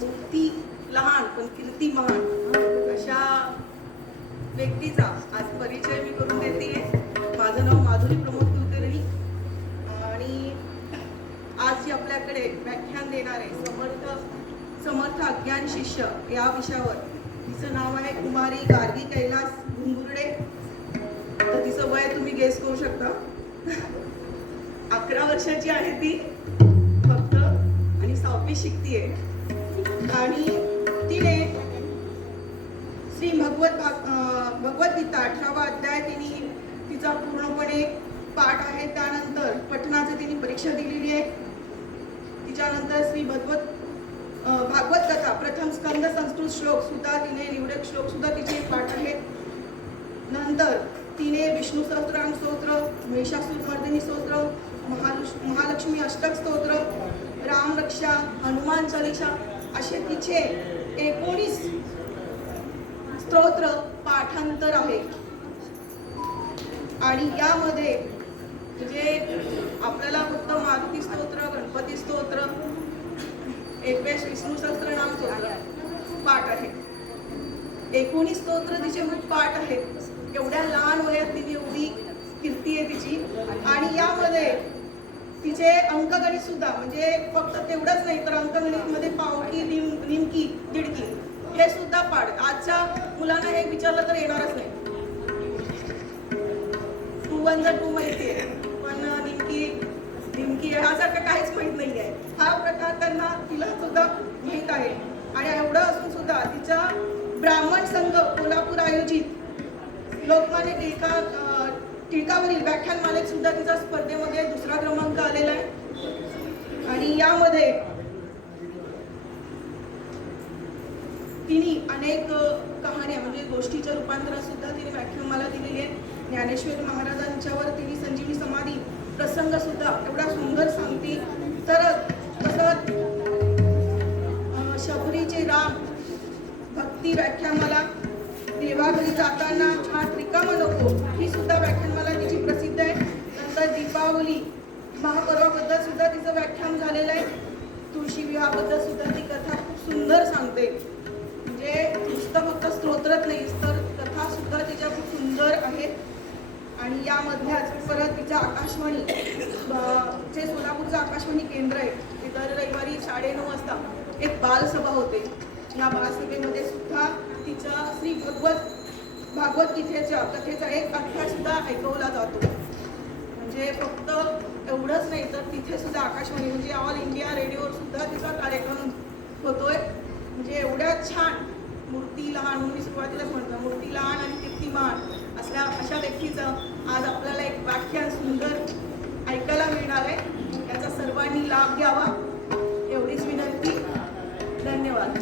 मूर्ती लहान पण कीर्ती महान अशा व्यक्तीचा आज परिचय मी करून देते। माझं नाव माधुरी प्रमोद कुलकर्णी आणि आज जी आपल्याकडे व्याख्यान देणारे समर्थ अज्ञान शिष्य या विषयावर, तिचं नाव आहे कुमारी गार्गी कैलास घुंगुर्डे। तर तिचं वय तुम्ही गेस करू शकता। 11 वर्षाची आहे ती फक्त आणि 6वी शिकतीये आणि तिने श्री भगवद्गीता 18वा अध्याय तिचा पूर्णपणे पाठ आहे। त्यानंतर पठणाची तिने परीक्षा दिलेली आहे। तिच्यानंतर श्री भागवत कथा प्रथम स्कंद संस्कृत श्लोक सुद्धा तिने निवडक श्लोक सुद्धा तिचे पाठ आहे। नंतर तिने विष्णू सहस्त्रनाम स्तोत्र, महिषासुरमर्दिनी स्तोत्र, महालक्ष्मी अष्टक स्तोत्र, राम रक्षा, हनुमान चालीसा असे तिचे 19 स्तोत्र पाठांतर आहे। आणि यामध्ये म्हणजे आपल्याला फक्त मारुती स्तोत्र, गणपती स्तोत्र, एकवेश विष्णू सहस्त्रनाम स्तोत्र पाठ आहे। 19 स्तोत्र तिचे पाठ आहेत। एवढ्या लहान वयात तिने एवढी कीर्ती आहे तिची। आणि यामध्ये तिचे अंकगणित सुद्धा, म्हणजे फक्त तेवढंच नाही तर अंकगणितमध्ये पावकी, निमकी, दीडकी हे सुद्धा पाठ आजच्या मुलांना हे विचारलं तर येणारच नाही। 2 1 2 माहिती आहे पण निमकी ह्यासारखं काहीच माहित नाही आहे। हा प्रकार तिला सुद्धा माहीत आहे। आणि एवढं असून सुद्धा तिचा ब्राह्मण संघ कोल्हापूर आयोजित लोकमान्य टिळकावरील व्याख्यानमालेत सुद्धा तिचा स्पर्धेमध्ये 2रा क्रमांक आलेला आहे। आणि यामध्ये तिने अनेक कहाण्या म्हणजे गोष्टीच्या रूपांतरात सुद्धा तिने व्याख्यानमाला दिलेली आहे। ज्ञानेश्वर महाराजांच्यावर तिने संजीवनी समाधी प्रसंग सुद्धा एवढा सुंदर सांगते। तर तसंच शबरीचे राम भक्ती व्याख्यानमाला, देवाघरी जाताना हा त्रिकाम नको ही सुद्धा व्याख्यानमाला तिची प्रसिद्ध आहे। नंतर दीपावली महापर्वाबद्दल सुद्धा तिचं व्याख्यान झालेलं आहे। तुळशी विवाहाबद्दल सुद्धा ती कथा खूप सुंदर सांगते। म्हणजे नुसतं फक्त स्तोत्रच नाही तर कथा सुद्धा तिच्या खूप सुंदर आहेत। आणि यामधल्याच परत तिचं आकाशवाणी जे सोलापूरचं आकाशवाणी केंद्र आहे ते दर रविवारी 9:30 वाजता एक बालसभा होते। या बालसभेमध्ये सुद्धा तिचा श्री भागवत गीतेच्या कथेचा एक अध्याय सुद्धा ऐकवला जातो। म्हणजे फक्त एवढंच नाही तर तिथे सुद्धा आकाशवाणी म्हणजे ऑल इंडिया रेडिओवर सुद्धा तिचा कार्यक्रम होतोय। म्हणजे एवढ्या छान मूर्ती लहान, मी सुरुवातीलाच म्हटलं मूर्ती लहान आणि कीर्तिमान असल्या अशा व्यक्तीचं आज आपल्याला एक व्याख्यान सुंदर ऐकायला मिळणार आहे। त्याचा सर्वांनी लाभ घ्यावा एवढीच विनंती। धन्यवाद।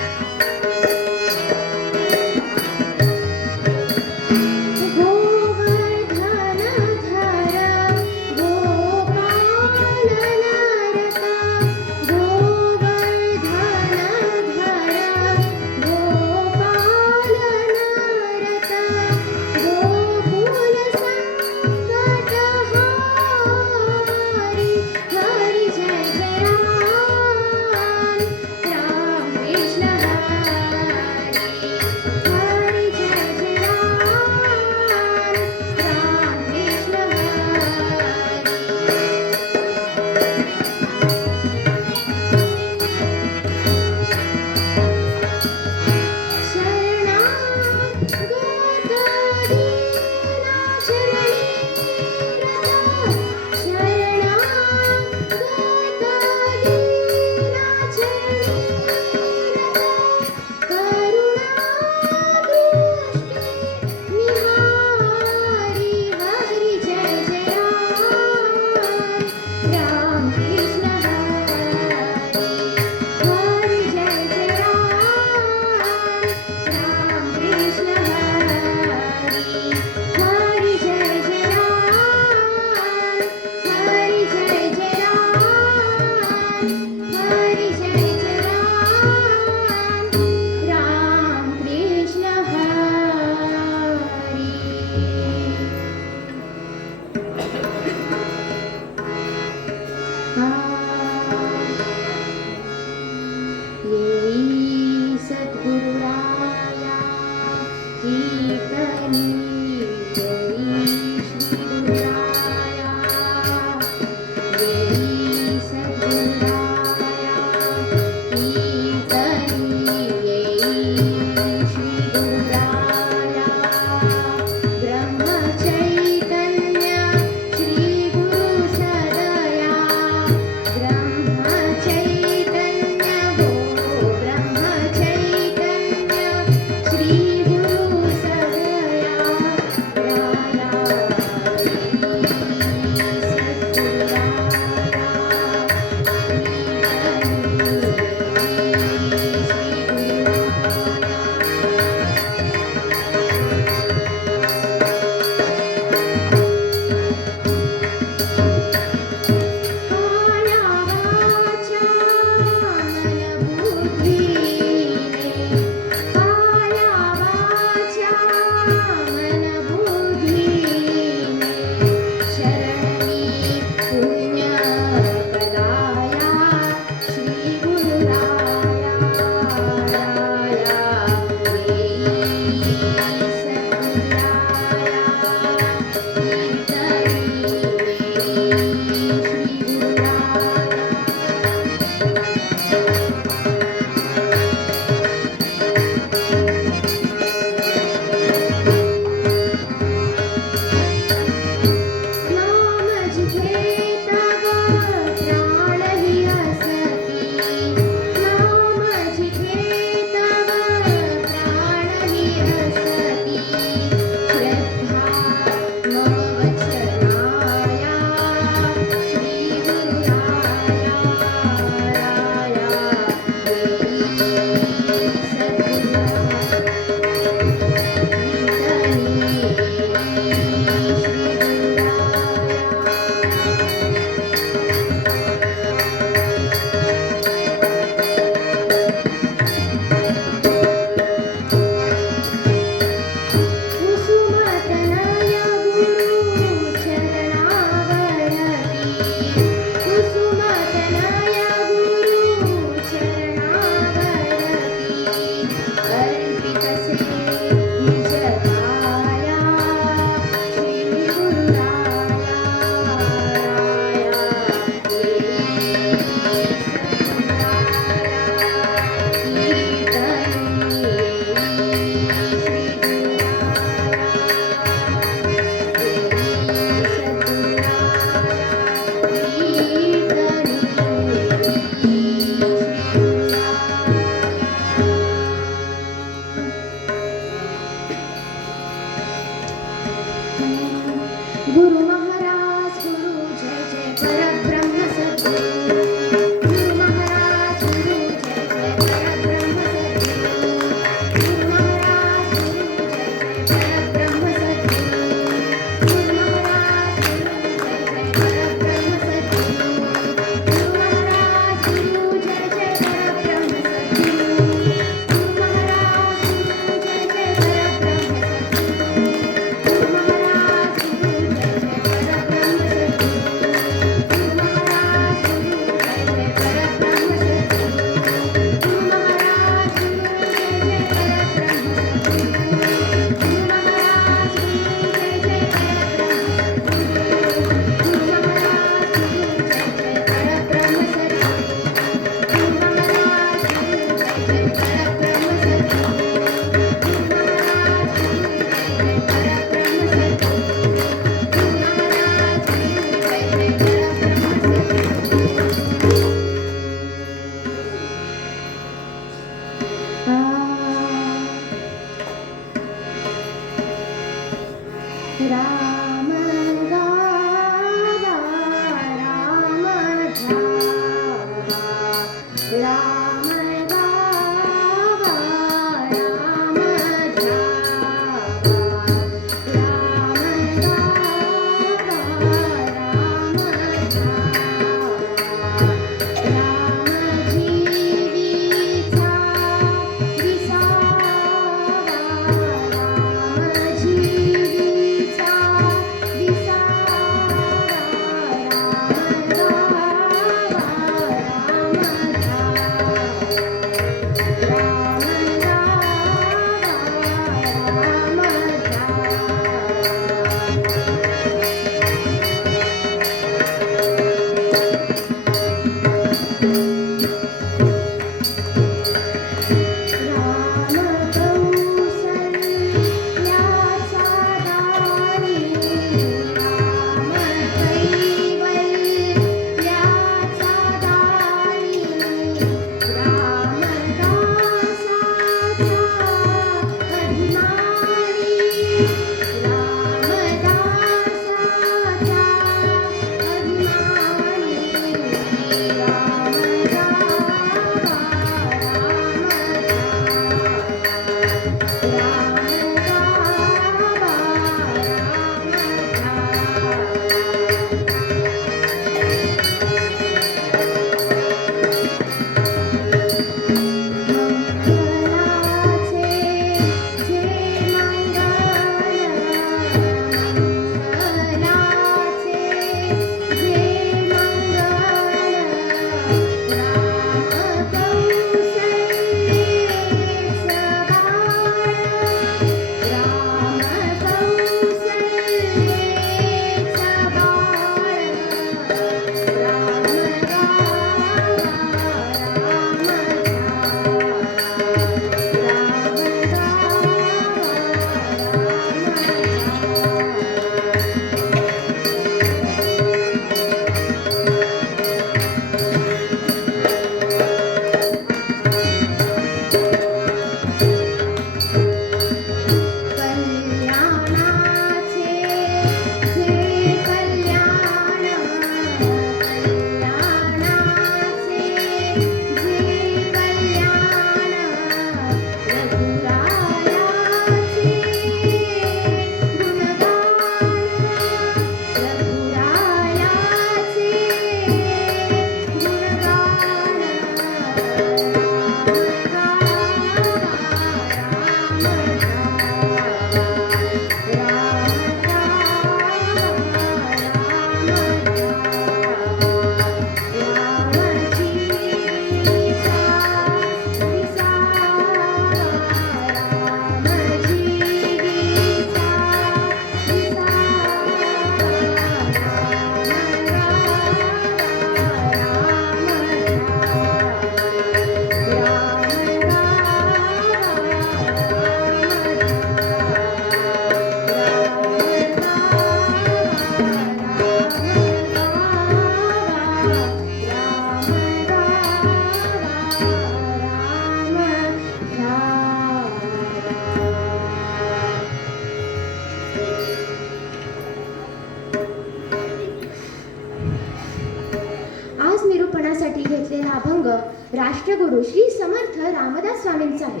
राष्ट्रगुरु श्री समर्थ रामदास स्वामींचा आहे.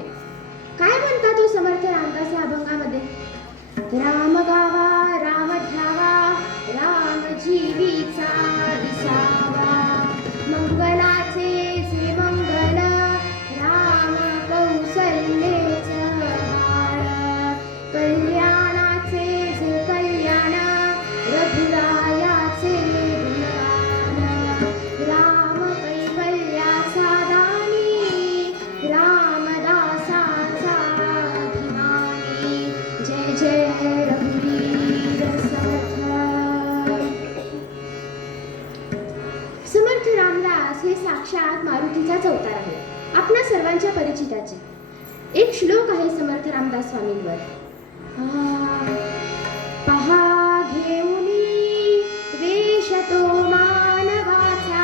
काय म्हणतात तो समर्थ रामदास या अभंगामध्ये? राम गावा राम ध्यावा राम जीवीचा विसावा, मंगलाचे जे मंगल राम कौसल्येचे बाळ, कल्याणाचे जे कल्याण रघुरायाचे गुणगान, राम कैवल्याचा दानी रामदासाचा अभिमानी, जय जय रघुवीर समर्थ. सर्वांच्या परिचिताचे. एक श्लोक आहे समर्थ रामदास स्वामींवर. पहा घेऊनी वेश तो मानवाचा,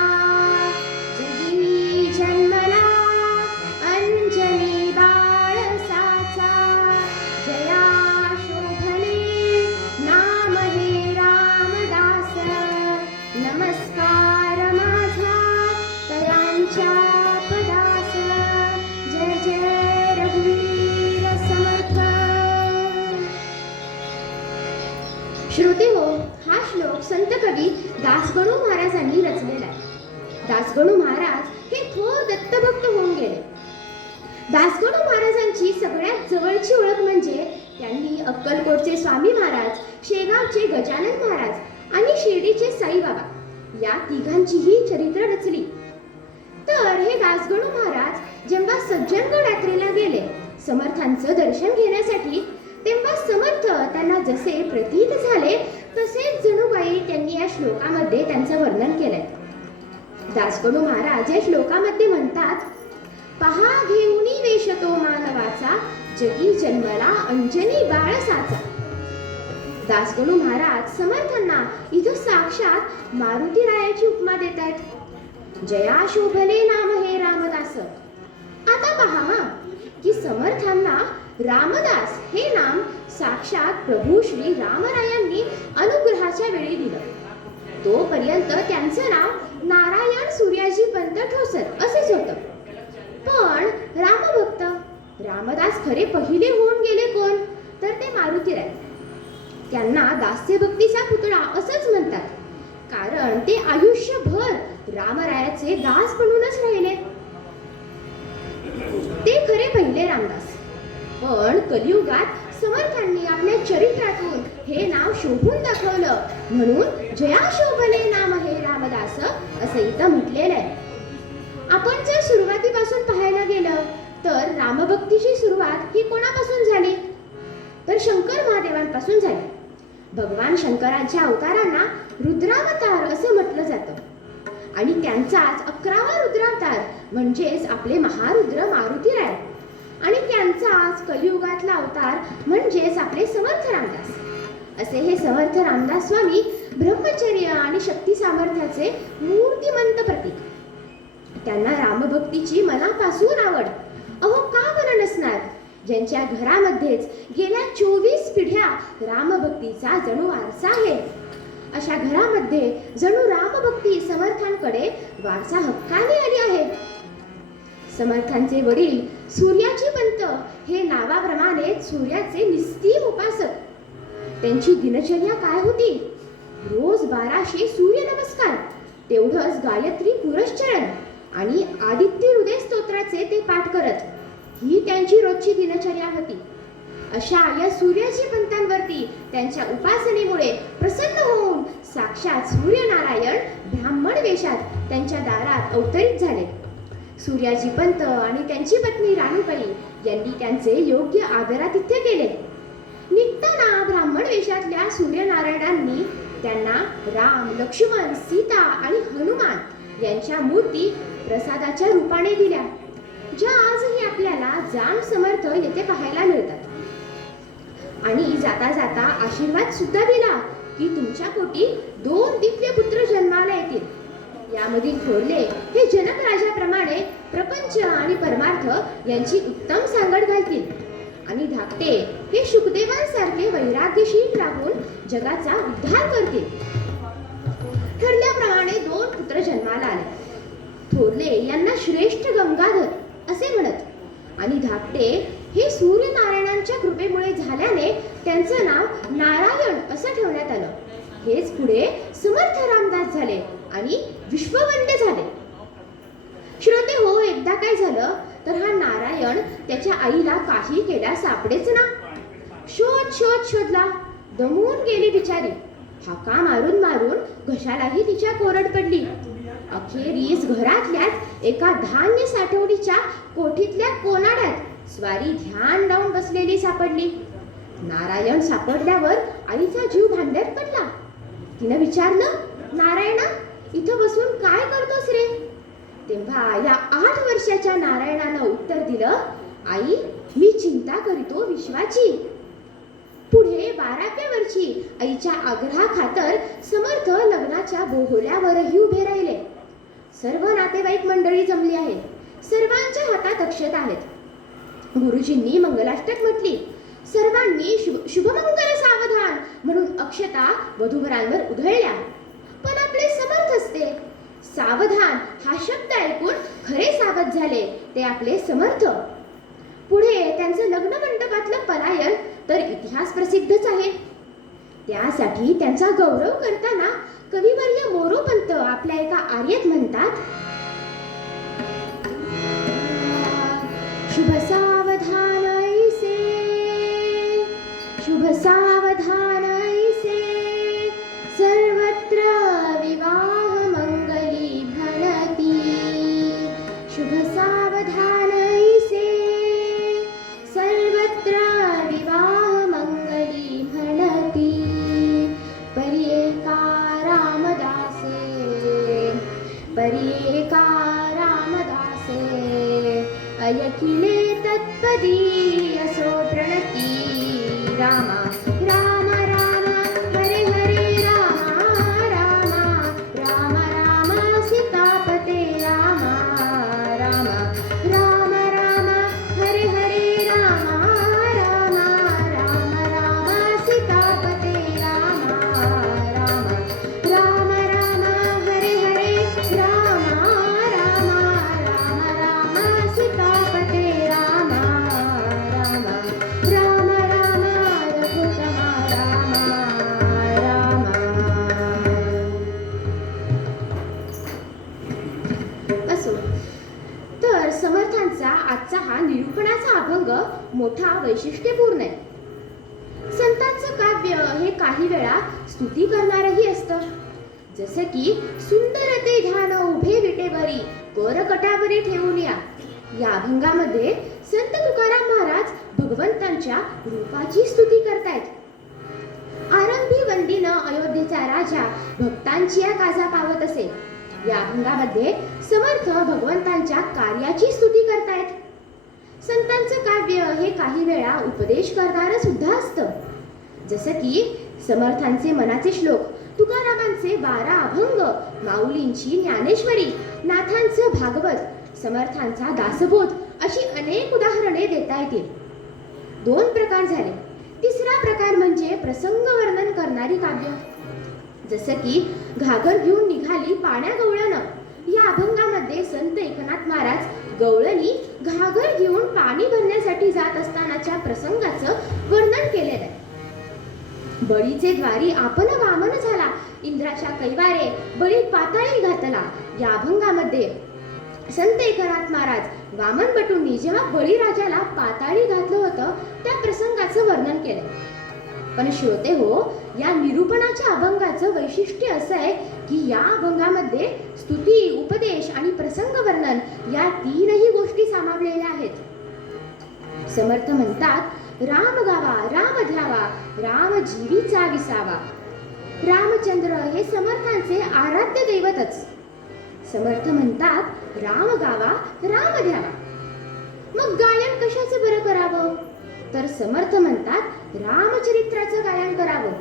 जगी जन्मला अंजनी बाळसाचा, जया शोभले नाम हे रामदास, नमस्कार माझा तयांच्या पदास, जय जय रघुवीर समर्थ. श्रोते हो, हा श्लोक संत कवी दासगणू महाराजांनी रचलेला आहे. दासगणू महाराज हे थोर दत्तभक्त होऊन गेले. दासगणू महाराजांची सगळ्यात जवळची ओळख म्हणजे त्यांनी अक्कलकोटचे स्वामी महाराज, शेगावचे गजानन महाराज आणि शिर्डीचे साईबाबा या तिघांचीही चरित्र रचली. तर हे दासगणू महाराज जेव्हा सज्जनगड यात्रेला गेले समर्थांचं दर्शन घेण्यासाठी, तेव्हा समर्थ त्यांना जसे प्रतीत झाले तसेच जणू काही त्यांनी या श्लोकामध्ये त्यांचं वर्णन केलंय. दासगणू महाराज या श्लोकामध्ये म्हणतात, पहा घेऊनी वेश तो मानवाचा, जगी जन्मला अंजनी बाळसाचा. दासगणू महाराज समर्थांना इथं साक्षात मारुतीरायाची उपमा देत आहेत. जया शोभले नाम हे रामदास. आता पहा की समर्थांना रामदास हे नाम साक्षात प्रभू श्री रामरायांनी अनुग्रहाच्या वेळी दिलं. तोपर्यंत त्यांचं नाव नारायण सूर्याजी पंत ठोसर असेच होतं. पण रामभक्त रामदास खरे पहिले होऊन गेले कोण, तर ते मारुतीराय. त्यांना दास्यभक्तीचा पुतळा असंच म्हणतात, कारण ते आयुष्यभर रामरायाचे दास बनूनच राहिले. ते खरे पहिले रामदास. पण कलियुगात समर्थांनी आपल्या चरित्रातून हे नाव शोभून दाखवलं, म्हणून जया शोभले नाम हे रामदास असं इथं म्हटलेलं आहे. आपण जर सुरुवातीपासून पाहायला गेलं तर रामभक्तीची सुरुवात ही कोणापासून झाली, तर शंकर महादेवांपासून झाली. भगवान शंकरांच्या अवतारांना रुद्रावतार असं म्हटलं जातं आणि त्यांचाच 11वा रुद्रावतार म्हणजेच आपले महारुद्र मारुतीराय आणि त्यांचाच कलियुगातला अवतार म्हणजेच आपले समर्थ रामदास. असे हे समर्थ रामदास स्वामी ब्रह्मचर्य आणि शक्ती सामर्थ्याचे मूर्तिमंत प्रतीक. त्यांना रामभक्तीची मनापासून आवड अहो का बरं नसणार, ज्यांच्या घरामध्येच गेल्या 24 पिढ्या रामभक्तीचा जणू वारसा आहे. अशा घरामध्ये जणू रामभक्ती समर्थांकडे वारसा हक्काने आली आहे. समर्थांचे वडील सूर्याजी पंत हे नावाप्रमाणे सूर्याचे निस्तीम उपासक. त्यांची दिनचर्या काय होती, रोज 1200 सूर्यनमस्कार, तेवढंच गायत्री पुरश्चरण आणि आदित्य हृदय स्तोत्राचे ते पाठ करत. ही त्यांची रोजची दिनचर्या होती. अशा या सूर्याजी पंतांवरती त्यांच्या उपासनेमुळे प्रसन्न होऊन साक्षात सूर्यनारायण ब्राह्मण वेशात त्यांच्या दारात अवतरित झाले. सूर्याजी पंत आणि त्यांची पत्नी राणूबाई यांनी त्यांचे योग्य आदरातिथ्य केले. निघताना ब्राह्मण वेशातल्या सूर्यनारायणांनी त्यांना राम, लक्ष्मण, सीता आणि हनुमान यांच्या मूर्ती प्रसादाच्या रूपाने दिल्या, ज्या आजही आपल्याला जाम समर्थ येथे पाहायला मिळतात. आणि जाता जाता आशीर्वाद सुद्धा दिला की तुमच्या पोटी 2 दिव्य पुत्र जन्माला येतील. यामधील थोरले हे जनक राजाप्रमाणे प्रपंच आणि परमार्थ यांची उत्तम सांगड घालतील आणि धाकटे हे शुकदेवांसारखे वैराग्यशील राहून जगाचा उद्धार करतील. ठरल्याप्रमाणे 2 पुत्र जन्माला आले. थोरले यांना श्रेष्ठ गंगाधर असे म्हणत आणि धाकटे हे सूर्यनारायणांच्या कृपेमुळे झाल्याने त्यांचं नाव नारायण असं ठेवण्यात आलं. हेच पुढे समर्थ रामदास झाले आणि विश्ववंद्य झाले. श्रोते हो, एकदा काय झालं तर हा नारायण त्याच्या आईला काही केल्या सापडेच ना. शोधला, दमून गेली बिचारी. हाका मारून मारून घशालाही तिच्या कोरड पडली. अखेरीस घरातल्याच एका धान्य साठवणीच्या कोठीतल्या कोनाड्यात स्वारी ध्यान लावून बसलेली सापडली. नारायण सापडल्यावर आईचा जीव भांड्यात पडला. तिनं विचारलं, नारायणा इथं बसून काय करतोस रे? तेव्हा या 8 वर्षाच्या नारायणानं उत्तर दिलं, आई मी चिंता करीतो विश्वाची. पुढे 12व्या वर्षी आईच्या आग्रहाखातर समर्थ लग्नाच्या बोहल्यावरही उभे राहिले. सर्व नातेवाईक मंडळी जमली आहे. सर्वांच्या हातात अक्षता आहेत. गुरुजींनी मंगलाष्टक म्हटली. सर्वांनी शुभमंगल सावधान म्हणून अक्षता वधूवरांवर उधळल्या. पण आपले समर्थ असते. सावधान हा शब्द ऐकून खरे सावध झाले ते आपले समर्थ. पुढे त्यांचं लग्न मंडपातलं पलायन तर इतिहास प्रसिद्धच आहे. त्यासाठी त्यांचा गौरव करताना कविवर्य मोरोपंत आपल्या एका आर्येत म्हणतात, शुभ सावधान ऐसे, शुभ सावधान ऐसे, सर्वत्र विवाह मंगली भणती. शुभ सावधान ऐसे, सर्वत्र विवाह मंगली भणती. परिएका रामदासे, परिएका रामदासे, अयखिले तत्पदी असो प्रणती. रामा राम राम हरे हरे रामा रामा राम राम सीतापते रामा रामा राम राम हरे हरे रामा रामा राम राम सीतापते रामा रामा राम राम हरे हरे रामा रामा राम राम सीतापते रामा रामा राम राम रघुतमा रामा रामा. असो, तर समर्थांचा आजचा हा निरूपणाचा अभंग मोठा वैशिष्ट्यपूर्ण आहे. संतांचं काव्य हे काही वेळा स्तुती करणारही असतं. जसं की सुंदर ते ध्यान उभे विटेवरी कर कटावरी ठेवून या. या अभंगामध्ये संत तुकाराम महाराज भगवंतांच्या रूपाची स्तुती करतायत. आरंभी वंदीनं अयोध्येचा राजा भक्तांची या काजा पावत असे. या अभंगामध्ये समर्थ भगवंतांच्या कार्याची स्तुती करतायत. संतांचं काव्य हे काही वेळा उपदेश करणारं सुद्धा असतं. जसं की समर्थांचे मनाचे श्लोक, तुकारामांचे 12 अभंग, माऊलींची ज्ञानेश्वरी, नाथांचं भागवत, समर्थांचा दासबोध अशी अनेक उदाहरणे देता येतील. 2 प्रकार झाले. तिसरा प्रकार म्हणजे प्रसंग वर्णन करणारी काव्य. जसं की घागर घेऊन निघाली पाण्या गवळणं. या अभंगामध्ये संत एकनाथ महाराज गवळणी घागर घेऊन पाणी भरण्यासाठी जात असतानाच्या प्रसंगाचं वर्णन केलेलं आहे. बळीचे द्वारी आपण वामन झाला, इंद्राच्या कैवारे बळी पाताळी घातला. या अभंगामध्ये संत एकनाथ महाराज वामन बटूंनी जेव्हा बळीराजाला पाताळी घातलं होतं त्या प्रसंगाचं वर्णन केलंय. पण श्रोते हो, या निरूपणाच्या अभंगाचं वैशिष्ट्य असं आहे की या अभंगामध्ये स्तुती, उपदेश आणि प्रसंग वर्णन या 3ही गोष्टी सामावलेल्या आहेत. समर्थ म्हणतात, राम गावा, राम ध्यावा, राम जीवीचा विसावा. रामचंद्र हे समर्थांचे आराध्य दैवतच. समर्थ म्हणतात, राम गावा, राम ध्यावा. मग गायन कशाचं बरं करावं? तर समर्थ म्हणतात, रामचरित्राचं गायन करावं.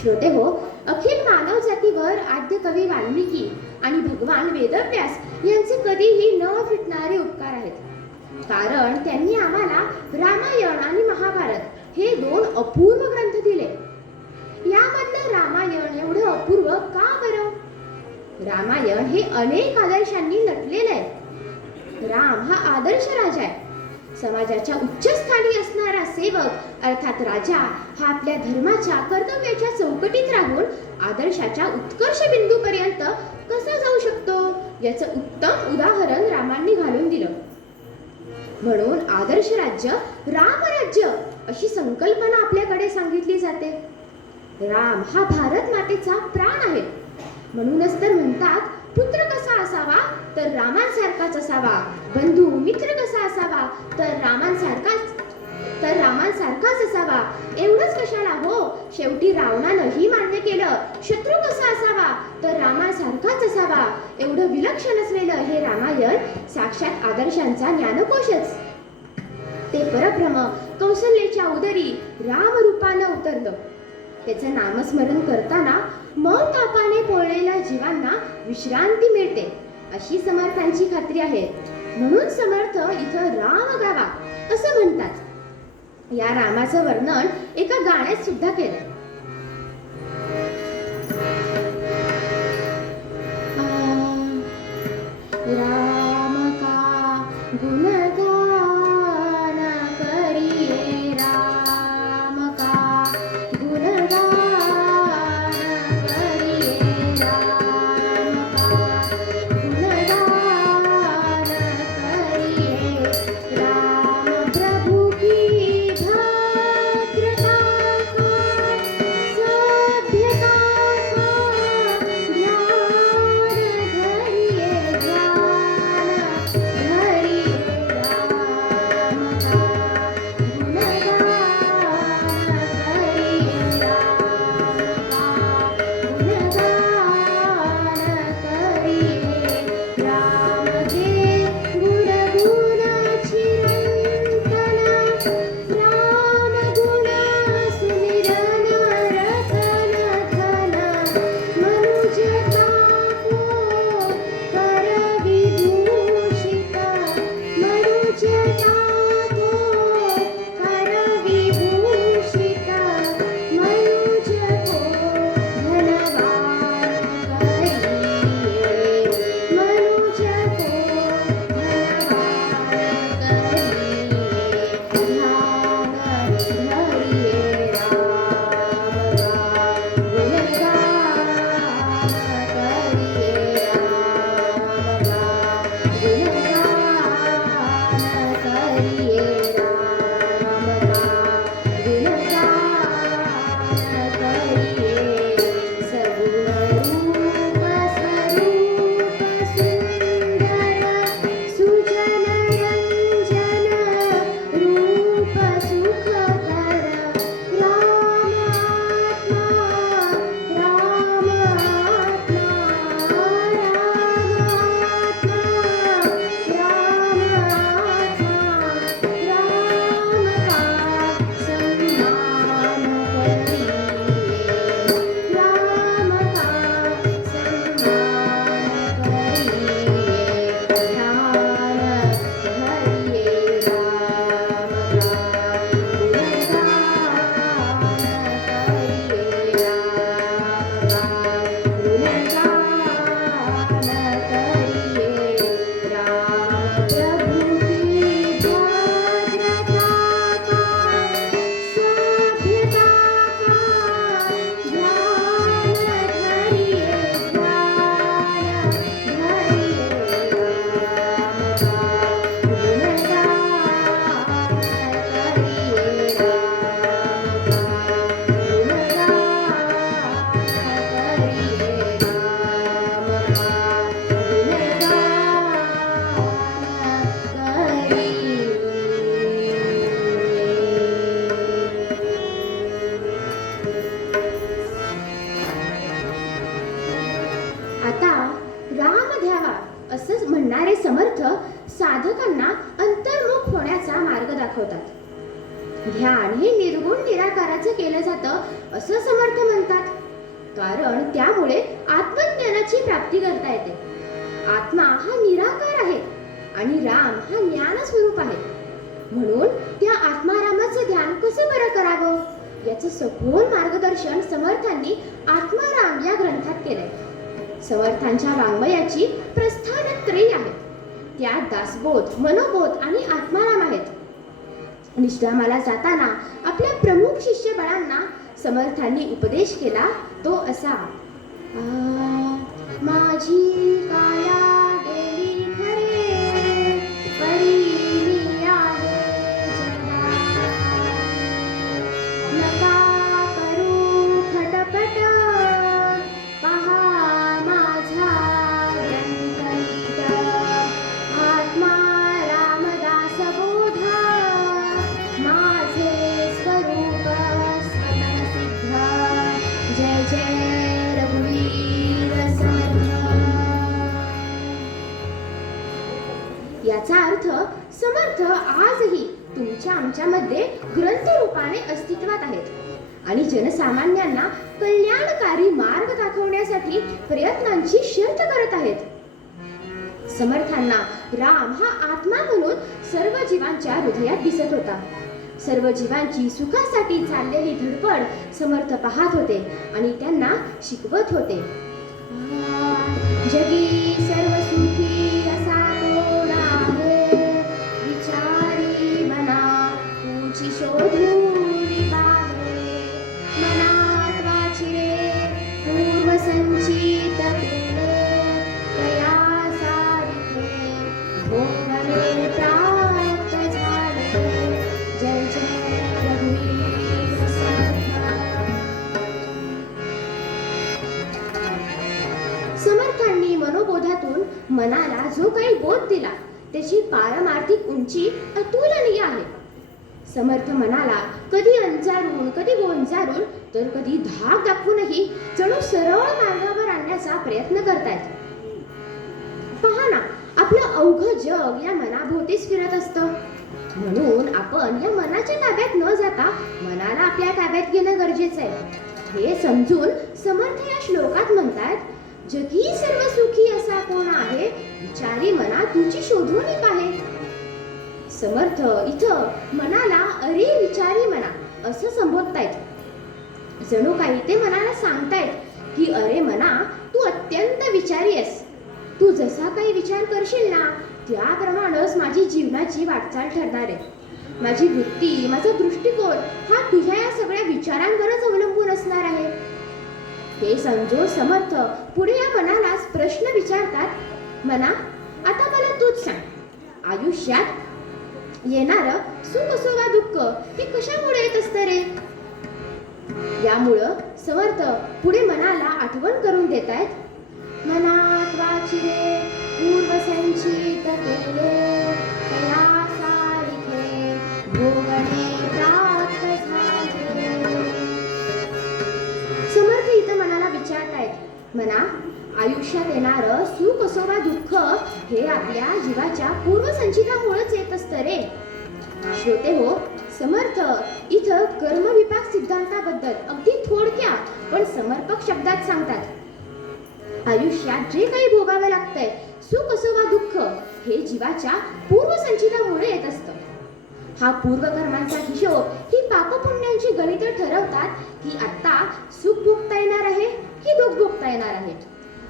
श्रोते हो, अखिल मानव जातीवर आद्य कवी वाल्मिकी आणि भगवान वेदव्यास यांचे कधीही न फिटणारे उपकार आहेत. कारण त्यांनी आम्हाला रामायण आणि महाभारत हे 2 अपूर्व ग्रंथ दिले. यामधलं रामायण एवढं अपूर्व का बरं? रामायण हे अनेक आदर्शांनी नटलेलं आहे. राम हा आदर्श राजा आहे. समाजाच्या उच्च स्थानी असणारा सेवक अर्थात राजा हा आपल्या धर्माच्या, कर्तव्याच्या चौकटीत राहून आदर्शाच्या उत्कर्ष बिंदूपर्यंत कसा जाऊ शकतो याचं उत्तम उदाहरण रामांनी घालून दिलं. म्हणून आदर्श राज्य रामराज्य अशी संकल्पना आपल्याकडे सांगितली जाते. राम हा भारत मातेचा प्राण आहे. म्हणूनच तर म्हणतात, पुत्र कसा असावा तर रामांसारखाच असावा, बंधू मित्र कसा असावा तर रामांसारखाच तर रामासारखाच असावा. एवढंच कशाला हो, शेवटी रावणानंही मान्य केलं, शत्रू कसा असावा तर रामासारखाच असावा. एवढं विलक्षण असलेलं हे रामायण साक्षात आदर्शांचा ज्ञानकोशच. ते परब्रह्म कौसल्याच्या उदरी रामरूपानं उतरलं. त्याचं नामस्मरण करताना मौन तापाने पोळलेल्या जीवांना विश्रांती मिळते अशी समर्थांची खात्री आहे. म्हणून समर्थ इथं राम गावा असं म्हणतात. या रामाचं वर्णन एका गाण्यात सुद्धा केलं. राम का गुणगान करिये, राम का गुणगान करिये, राम का गुणगान करिये. राम प्रभु की भद्रता का, सभ्यता का ध्यान धरिये, ध्यान धरिये. राम का गुणगान करिये, राम का गुणगान करिये. राम के गुण चिरंतन, राम गुण सुमिरन रतन धन. मनुजता को कर विभूषित, मनुजता को कर विभूषित. मनुज को धनवान करिये, मनुज को धनवान करिये. ध्यान धरिये, राम का गुणगान करिये, राम का गुणगान करिये, राम का गुणगान करिये. सगुण रूप स्वरूप सुंदर, सुजन रंजन रूप सुखकर. राम आत्मा, राम आत्मा, राम आत्मा, राम आत्मा. राम का सम्मान करिये, राम का सम्मान करिये. ध्यान धरिये, राम का गुणगान करिये, राम का गुणगान करिये. राम प्रभु की भद्रता का, सभ्यता का ध्यान धरिये, ध्यान धरिये. राम का गुणगान करिये, राम का आता राम ध्यावा असंच म्हणणारे समर्थ साधकांना अंतर्मुख होण्याचा मार्ग दाखवतात. ध्यान हे निर्गुण निराकाराचं केलं जातं असं समर्थ म्हणतात. कारण त्यामुळे आत्मज्ञानाची प्राप्ती करता येते. आत्मा हा निराकार आहे आणि राम हा ज्ञान स्वरूप आहे. म्हणून त्या आत्मारामाचं ध्यान कसं बरं करावं याचं सखोल मार्गदर्शन समर्थांनी आत्माराम या ग्रंथात केलंय. समर्थांच्या वाङ्मयाची प्रस्थानत्रयी आहे. त्यात दासबोध, मनोबोध आणि आत्माराम आहेत. निष्कामाला जाताना आपल्या प्रमुख शिष्यबळांना समर्थांनी उपदेश केला तो असा. माझी काया गेली खरे, परी मी आहे जगा. नका करू खटपट, पहा माझा ग्रंथनित. आत्मा रामदास बोधा, माझे आमच्यामध्ये ग्रंथ रूपाने अस्तित्वात आहेत आणि जनसामान्यांना कल्याणकारी मार्ग दाखवण्यासाठी प्रयत्नांची शर्त करत आहेत. समर्थांना राम हा आत्मा म्हणून सर्व जीवांच्या हृदयात दिसत होता. सर्व जीवांची सुखासाठी चाललेली धडपड समर्थ पाहत होते आणि त्यांना शिकवत होते. जगी सर्व सुखी असा कोण आहे, विचारी मना तुझी शोधून पाहे. मनात वाचिले पूर्व संचित केले, तया सारिखे भोगले प्राप्त झाले. जय जय रघुवीर समर्थ. समर्थांनी मनोबोधातून मनाला जो काही बोध दिला त्याची पारमार्थिक उंची अतुलनीय आहे. समर्थ मनाला कधी अंजारून, कधी गोंजारून, तर कधी धाक दाखवूनही जणू सरळ मार्गावर आणण्याचा प्रयत्न करतायत. पहा ना, आपलं अवघं जग या मनाभोवतीच फिरत असतं. म्हणून आपण या मनाच्या ताब्यात न जाता मनाला आपल्या ताब्यात घेणं गरजेचं आहे. हे समजून समर्थ या श्लोकात म्हणतात, जगी सर्व सुखी असा कोण आहे, विचारी मना तुझी शोधून पाहे. समर्थ इथं मनाला अरे विचारी मना असं संबोधतायत. जणू काही ते मनाला सांगतायत की अरे मना, तू अत्यंत विचारी आहेस. तू जसा काही विचार करशील ना त्याप्रमाणेच माझी जीवनाची वाटचाल ठरणार आहे. माझी वृत्ती, माझा दृष्टिकोन हा तुझ्या या सगळ्या विचारांवरच अवलंबून असणार आहे. हे समजून समर्थ पुढे या मनालाच प्रश्न विचारतात. मना, आता मला तूच सांग, आयुष्यात येणारं सुख असो वा दुःख हे कशामुळे येत असतं रे? यामुळं समर्थ पुढे मनाला आठवण करून देत आहेत. मनात वाचिले पूर्व संचित केले, तया सारिखे भोगणे प्राप्त झाले. समर्थ इथं मनाला विचारतायत, मना, आयुष्यात येणारं सुख असो वा दुःख हे आपल्या जीवाच्या पूर्वसंचितामुळेच येत असतं रे. श्रोते हो, समर्थ इथं कर्मविपाक सिद्धांताबद्दल अगदी थोडक्या पण समर्पक शब्दात सांगतात. आयुष्यात जे काही भोगावं लागतंय, सुख असो वा दुःख, हे जीवाच्या पूर्वसंचितामुळे येत असतं. हा पूर्वकर्मांचा हिशोब ही पापपुण्यांची गणितं ठरवतात की आता सुख भोगता येणार आहे की दुःख भोगता येणार आहे.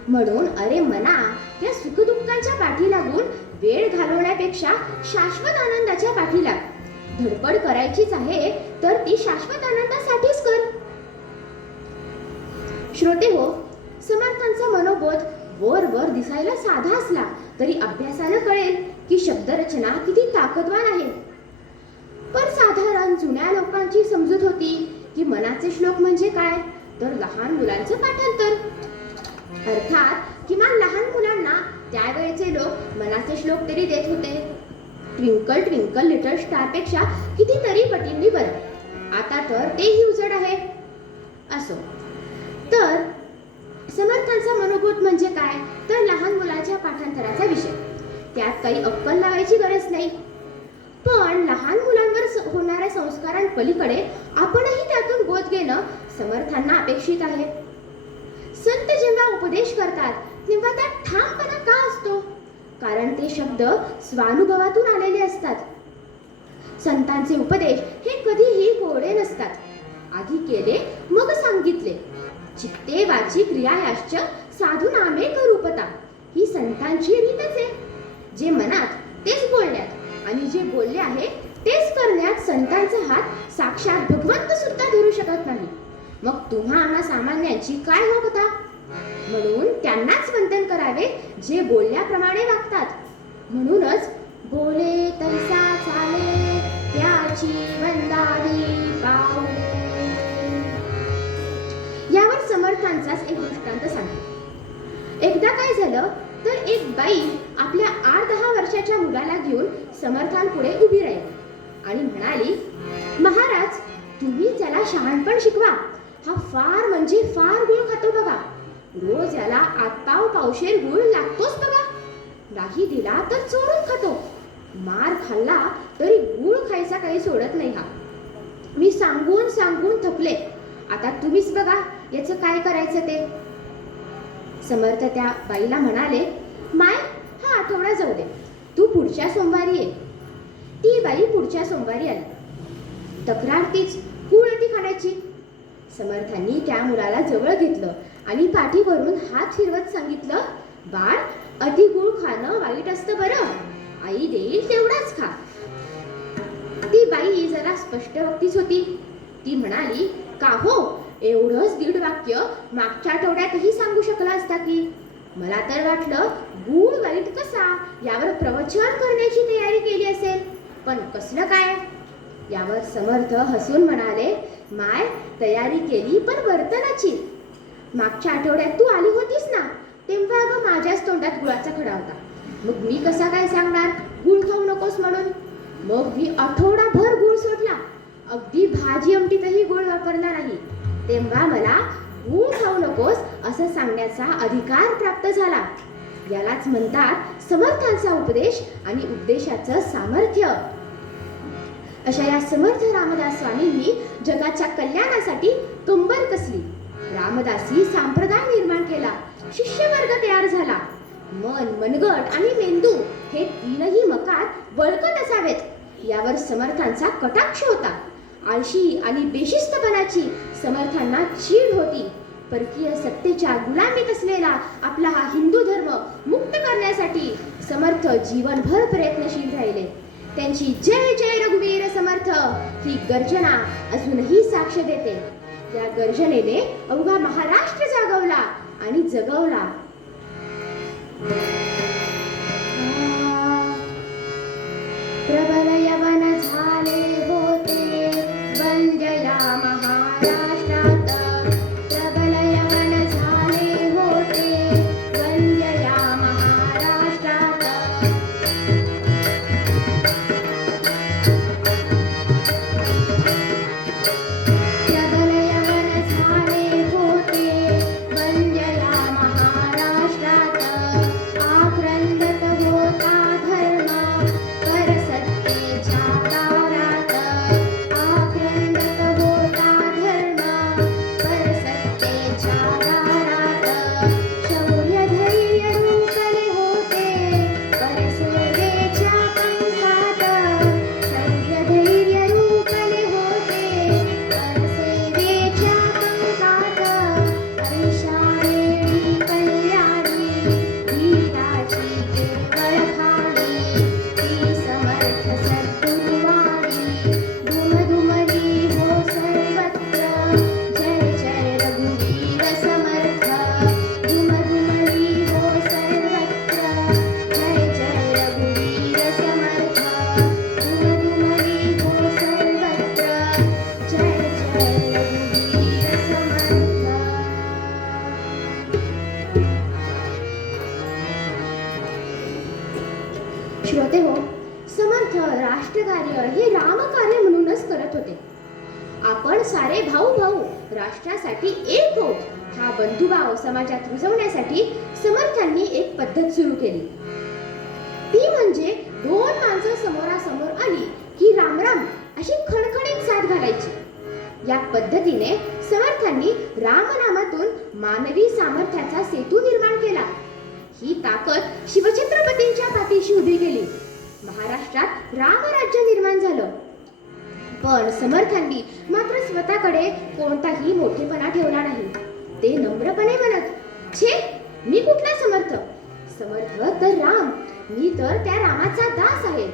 म्हणून अरे मना, त्या सुखदुःखांच्या पाठी लागून वेळ घालवण्यापेक्षा शाश्वत आनंदाच्या पाठी लाग. धडपड करायचीच आहे तर ती शाश्वत आनंदासाठीच कर. श्रोते हो, समर्थांचा मनोबोध वर दिसायला साधा असला तरी अभ्यासानं कळेल की शब्दरचना किती ताकदवान आहे. पण साधारण जुन्या लोकांची समजूत होती की मनाचे श्लोक म्हणजे काय, तर लहान मुलांचं पाठांतर. अर्थात किमान लहान मुलांना त्यावेळेचे लोक मनाचे श्लोक तरी देत होते. ट्विंकल ट्विंकल लिटल स्टार पेक्षा कितीतरी पटींनी बरं. आता तर तेही उजड आहे. असो, तर समर्थांचा मनोबोध म्हणजे काय, तर लहान मुलाच्या पाठांतराचा विषय. त्यात काही अक्कल लावायची गरज नाही. पण लहान मुलांवर होणाऱ्या संस्कारांपलीकडे आपणही त्यातून बोध घेणं समर्थांना अपेक्षित आहे. संत जेव्हा उपदेश करतात तेव्हा त्यात ठामपणा का असतो? कारण ते शब्द स्वानुभवातून आलेले असतात. संतांचे उपदेश हे कधीही कोडे नसतात. आधी केले मग सांगितले. चित्ते वाची क्रियायाश्च साधू नामे करूपता, ही संतांची रीतच आहे. जे मनात तेच बोलण्यात आणि जे बोलले आहे तेच करण्यात संतांचा हात साक्षात भगवंत सुद्धा धरू शकत नाही. मग तुम्हा आम्हा सामान्यांची काय हो कथा? म्हणून त्यांनाच वंदन करावे जे बोलल्याप्रमाणे वागतात. म्हणूनच बोले तैसा चाले त्याची वंदावी पाऊले. यावर समर्थांचाच एक दृष्टांत सांगतो. एकदा काय झालं तर एक बाई आपल्या 8-10 वर्षाच्या मुलाला घेऊन समर्थांपुढे उभी राहिली आणि म्हणाली, महाराज, तुम्ही त्याला शहाणपण शिकवा. हा फार म्हणजे फार गुळ खातो बघा. रोज याला 8 पाव पावशेर गुळ लागतोच बघा. नाही दिला तर चोरून खातो. मार खाल्ला तरी गूळ खायचा काही सोडत नाही हा. मी सांगून सांगून थकले. आता तुम्हीच बघा याचं काय करायचं ते. समर्थ त्या बाईला म्हणाले, माय हा आठवडा जाऊ दे, तू पुढच्या सोमवारी ये. ती बाई पुढच्या सोमवारी आली. तक्रार तीच, गूळ अति खाण्याची. समर्थांनी त्या मुलाला जवळ घेतलं आणि पाठीवरून हात फिरवत सांगितलं, बाळ अति गूळ खाणं वाईट असतं बरं, आई देईल तेवढाच खा. ती बाई जरा स्पष्ट वक्तीच होती. ती म्हणाली, का हो, एवढंच दीड वाक्य मागच्या आठवड्यातही सांगू शकला असता की. मला तर वाटलं गूळ वाईट कसा यावर प्रवचन करण्याची तयारी केली असेल, पण कसलं काय. यावर समर्थ हसून म्हणाले, माय तयारी केली पण वर्तनाची. मागच्या आठवड्यात तू आली होतीस ना, तेव्हा अगं माझ्याच तोंडात गुळाचा खडा होता. मग मी कसा काय सांगणार गूळ खाऊ नकोस म्हणून. मग मी आठवडाभर गूळ सोडला, अगदी भाजी आमटीतही गूळ वापरला नाही. तेव्हा मला गूळ खाऊ नकोस असं सांगण्याचा अधिकार प्राप्त झाला. यालाच म्हणतात समर्थांचा उपदेश आणि उपदेशाचं सामर्थ्य. अशा या समर्थ रामदास स्वामींनी जगाच्या कल्याणासाठी कंबर कसली. रामदासी संप्रदाय निर्माण केला, शिष्यवर्ग तयार झाला. मन, मनगट आणि मेंदू हे तीनही मकार बळकट असावेत यावर समर्थांचा कटाक्ष होता. आळशी आणि बेशिस्तपणाची समर्थांना चीड होती. परकीय सत्तेच्या गुलामीत असलेला आपला हा हिंदू धर्म मुक्त करण्यासाठी समर्थ जीवनभर प्रयत्नशील राहिले. त्यांची जय जय रघुवीर समर्थ ही गर्जना अजूनही साक्ष देते. या गर्जनेने अवघा महाराष्ट्र जागवला आणि जगवला. प्रबल यवन झाले होते वंजया महाराष्ट्रात. प्रबल यवन झाले होते वंजया महाराष्ट्रात. प्रबल यवन झाले होते वंजया महाराष्ट्रात. आक्रंदत होता धर्म परसत्तेच्या दारात. आक्रंदत होता धर्म परसत्तेच्या दारात. शौर्य धैर्य रुकले होते परसेवेच्या पंखात. शौर्य धैर्य रुकले होते परसेवेच्या पंखात. ऐशा वेळी कल्याणी वीराची केवळ खाणी. ती समर्थ सद्गुरुवाणी दुमदुमली हो सर्वत्र. जय जय रघुवीर समर्थ दुमदुमली हो सर्वत्र. जय जय रघुवीर समर्थ दुमदुमली हो सर्वत्र. जय जय रघुवीर समर्थ. श्रोते हो, समर्थ राष्ट्रकार्य हे रामकार्य म्हणूनच करत होते. आपण सारे भाऊ भाऊ राष्ट्रासाठी एक हो हा बंधुभाव समाजात रुजवण्यासाठी समर्थांनी एक पद्धत सुरू केली. ती म्हणजे दोन माणसं समोरासमोर आली की रामराम अशी खणखणीत साथ घालायची. या पद्धतीने समर्थांनी रामनामातून मानवी सामर्थ्याचा सेतू निर्माण केला. ही ताकद शिवछत्रपतींच्या पाठीशी उभी केली. महाराष्ट्रात रामराज्य निर्माण झालं. पण समर्थांनी मात्र स्वतःकडे कोणताही मोठेपणा ठेवला नाही. ते नम्रपणे म्हणत, छे, मी कुठला समर्थ? समर्थ तर राम, मी तर त्या रामाचा दास आहे.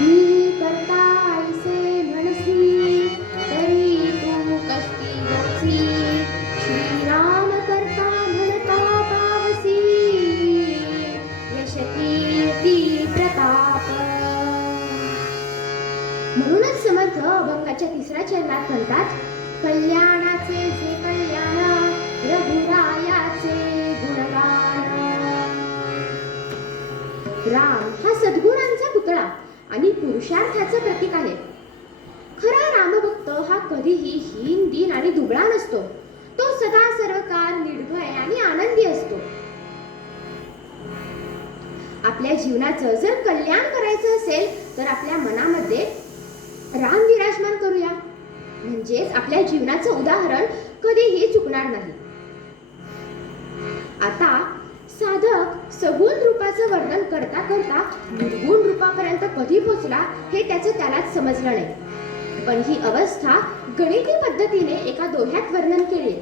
मी करता ऐसे म्हणसी तरी तू कष्टी होसी. श्रीराम करता म्हणता पावसी यश कीर्ती प्रताप. म्हणूनच समर्थ अभंगाच्या तिसऱ्या चरणात म्हणतात, कल्याणाचे जे कल्याण रघुरायाचे गुणगान. राम हा सद्गुणांचा पुतळा आणि पुरुषार्थाचं प्रतीक आहे. खरा रामभक्त हा कधीही हीन, दीन आणि दुबळा नसतो. तो सदा सर्वकाळ निर्भय आणि आनंदी असतो. आपल्या जीवनाचं जर कल्याण करायचं असेल तर आपल्या मनामध्ये राम विराजमान करूया. म्हणजेच आपल्या जीवनाचं उदाहरण कधीही चुकणार नाही. आता साधक सगुण रूपाचं वर्णन करता करता निर्गुण रूपापर्यंत कधी पोचला हे त्याचं त्यालाच समजलं नाही. पण ही अवस्था गणिती पद्धतीने एका दोह्यात वर्णन केली.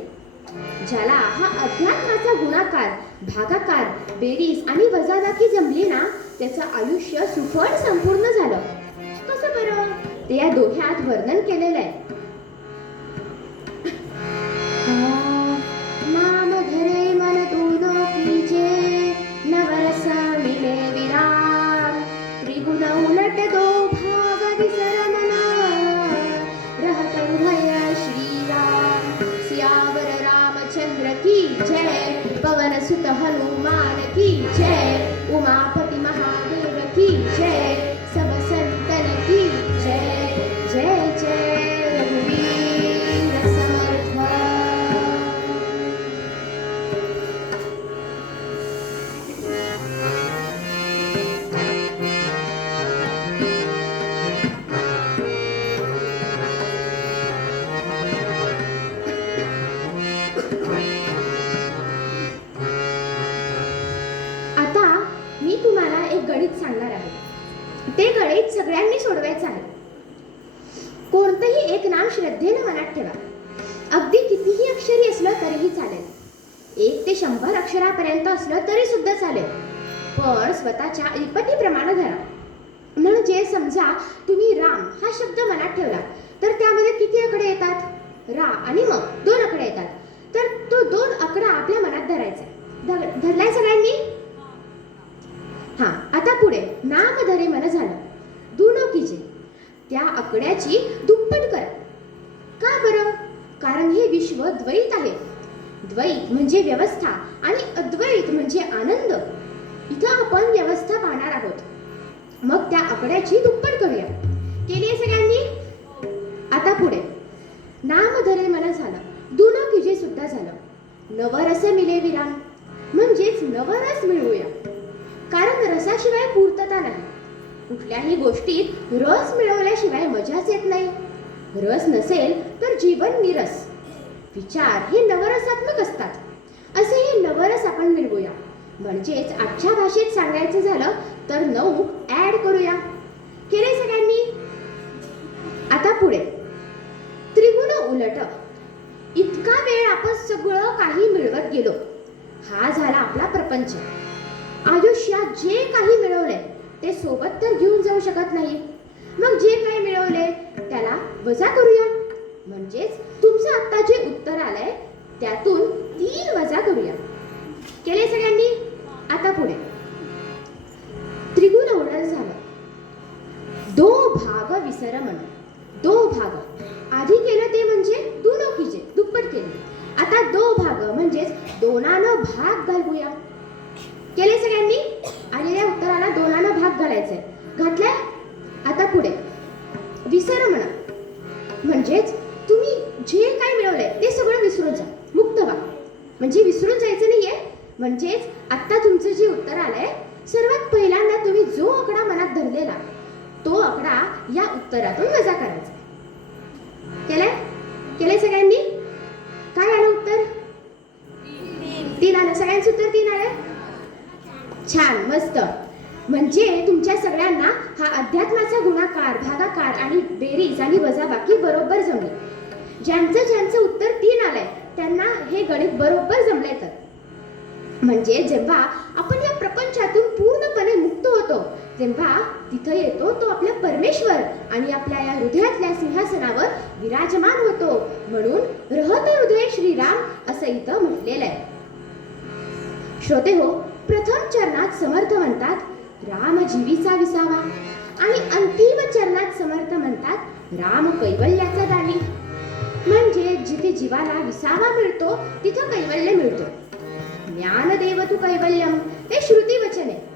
ज्याला हा अध्यात्माचा गुणाकार, भागाकार, बेरीज आणि वजाबाकी जमली ना, त्याचं आयुष्य सुफळ संपूर्ण झालं. कसं बरं? ते या दोह्यात वर्णन केलेलं आहे. नाम धरे मन तूनो कीजे, नवरस मिले विराम, त्रिगुण उलट दो भाग विसर मना, रहत हृदय श्रीराम. सियावर रामचंद्र की जय, पवन सुत हनुमान की जय, उमापति महादेव की जय, सब संतन की जय. जय जय रघुवीर समर्थ. आता मी तुम्हाला एक गणित सांगणार आहे. ते गणित सगळ्यांनी सोडवायचं आहे. कोणतंही एक नाम श्रद्धेनं मनात ठेवा. अगदी कितीही अक्षरी असलं तरीही चालेल. 1 ते 100 अक्षरापर्यंत असलं तरी सुद्धा चालेल. पण स्वतःच्या ऐपतीप्रमाणे धरा. म्हणजे समजा तुम्ही राम हा शब्द मनात ठेवला तर त्यामध्ये किती आकडे येतात? रा आणि मग 2 आकडे येतात. तर तो 2 आकडा आपल्या मनात धरायचा. धरलाय सगळ्यांनी? हां, आता पुढे नाम धरे मन झालं. दुनो कीजे, त्या आकड्याची दुप्पट करा. का बरं? कारण हे विश्व द्वैत आहे. द्वैत म्हणजे व्यवस्था आणि अद्वैत म्हणजे आनंद. इथं आपण व्यवस्था पाहणार आहोत. मग त्या आकड्याची दुप्पट करूया. केली आहे सगळ्यांनी? आता पुढे नाम धरे मन झालं. दुनो कीजे सुद्धा झालं. नवरस मिले विराम, म्हणजेच नवरस मिळवूया. कारण रसाशिवाय पूर्तता नाही. कुठल्याही गोष्टीत रस मिळवल्याशिवाय मजाच येत नाही. रस नसेल तर जीवन निरस. विचार हे नवरसात्मक असतात. असे हे नवरस आपण मिळवूया. म्हणजेच आजच्या भाषेत सांगायचं झालं तर 9 ऍड करूया. केले सगळ्यांनी? आता पुढे त्रिगुण उलट. इतका वेळ आपण सगळं काही मिळवत गेलो. हा झाला आपला प्रपंच. आयुष्यात जे काही मिळवले ते सोबत तर घेऊन जाऊ शकत नाही. मग जे काही मिळवले त्याला वजा करूया. म्हणजेच तुमचं आता जे उत्तर आलंय त्यातून 3 वजा करूया. केले सगळ्यांनी? आता पुढे त्रिगुण उलट झालं. दो भाग विसर मन. दो भाग आधी केलं ते म्हणजे दुनो कीजे, दुप्पट केले. आता दो भाग म्हणजेच 2नं भाग घालूया. केले सगळ्यांनी? आलेल्या उत्तराला 2नं भाग घालायचंय. घातलाय? आता पुढे विसर म्हणा. म्हणजेच तुम्ही जे काही मिळवलंय ते सगळं विसरून जा. मुक्त व्हा. म्हणजे विसरून जायचं नाहीये. म्हणजेच आता तुमचं जे उत्तर आलंय सर्वात पहिल्यांदा तुम्ही जो आकडा मनात धरलेला तो आकडा या उत्तरातून वजा करायचा. केलंय? केलंय सगळ्यांनी? काय आलं उत्तर? 3 आलं. सगळ्यांचं उत्तर 3 आलं. छान, मस्त. म्हणजे तुमच्या सगळ्यांना हा अध्यात्माचा गुणाकार, भागाकार आणि बेरीज आणि वजाबाकी बरोबर जमली. ज्यांचं उत्तर 3 आलंय त्यांना हे गणित बरोबर जमलंय. तर म्हणजे जेव्हा आपण या प्रपंचातून पूर्णपणे मुक्त होतो तेव्हा तिथं येतो तो आपला परमेश्वर आणि आपल्या या हृदयातल्या सिंहासनावर विराजमान होतो. म्हणून रहत हृदय श्रीराम असं इथं म्हटलेलं आहे. श्रोते हो, प्रथम चरणात समर्थ म्हणतात राम जीवीचा विसावा आणि अंतिम चरणात समर्थ म्हणतात राम कैवल्याचा दानी. म्हणजे जिथे जीवाला विसावा मिळतो तिथं कैवल्य मिळतो. ज्ञानदेव तू कैवल्यम हे श्रुती वचन आहे.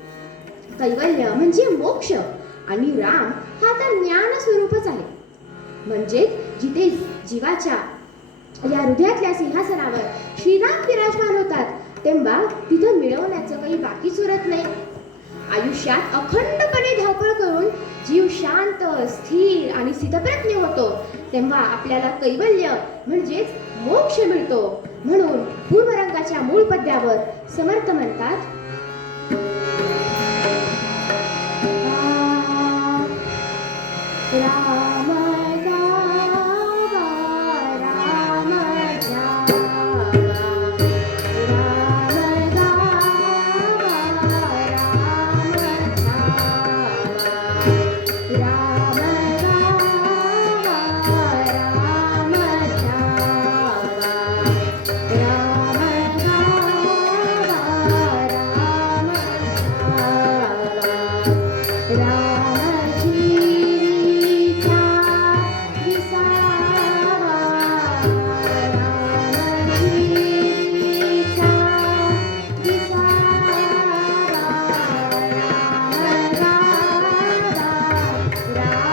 कैवल्य म्हणजे मोक्ष आणि राम हा तर ज्ञान स्वरूपच आहे. म्हणजे जिथे जीवाच्या या हृदयातल्या सिंहासनावर श्रीराम विराजमान होतात तेव्हा तिथं मिळवण्याचं काही बाकीच उरत नाही. आयुष्यात अखंडपणे धावपळ करून जीव शांत, स्थिर आणि स्थितप्रज्ञ होतो, तेव्हा आपल्याला कैवल्य म्हणजेच मोक्ष मिळतो. म्हणून पूर्वरंगाच्या मूळ पद्यावर समर्थ म्हणतात, राम जावा, राम जावा, राम जावा, राम जावा, राम जावा, राम जावा, राम जावा, रामजीचा विसावा, रामजीचा विसावा, राम जावा, राम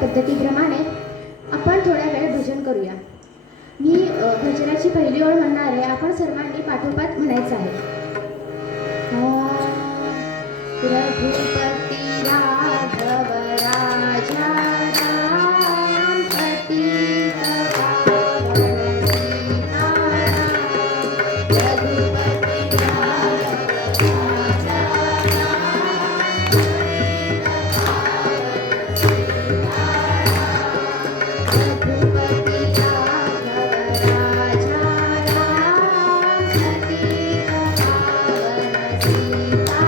पद्धतीप्रमाणे आपण थोड्या वेळ भजन करूया. मी भजनाची पहिली ओळ म्हणणार आहे, आपण सर्वांनी पाठोपाठ म्हणायचं आहे. रघुपती राघव राजा राम पतित पावन सीताराम. रघुपती राघव राजा राम पतित पावन सीताराम. रघुपती राघव राजा राम पतित पावन सीताराम.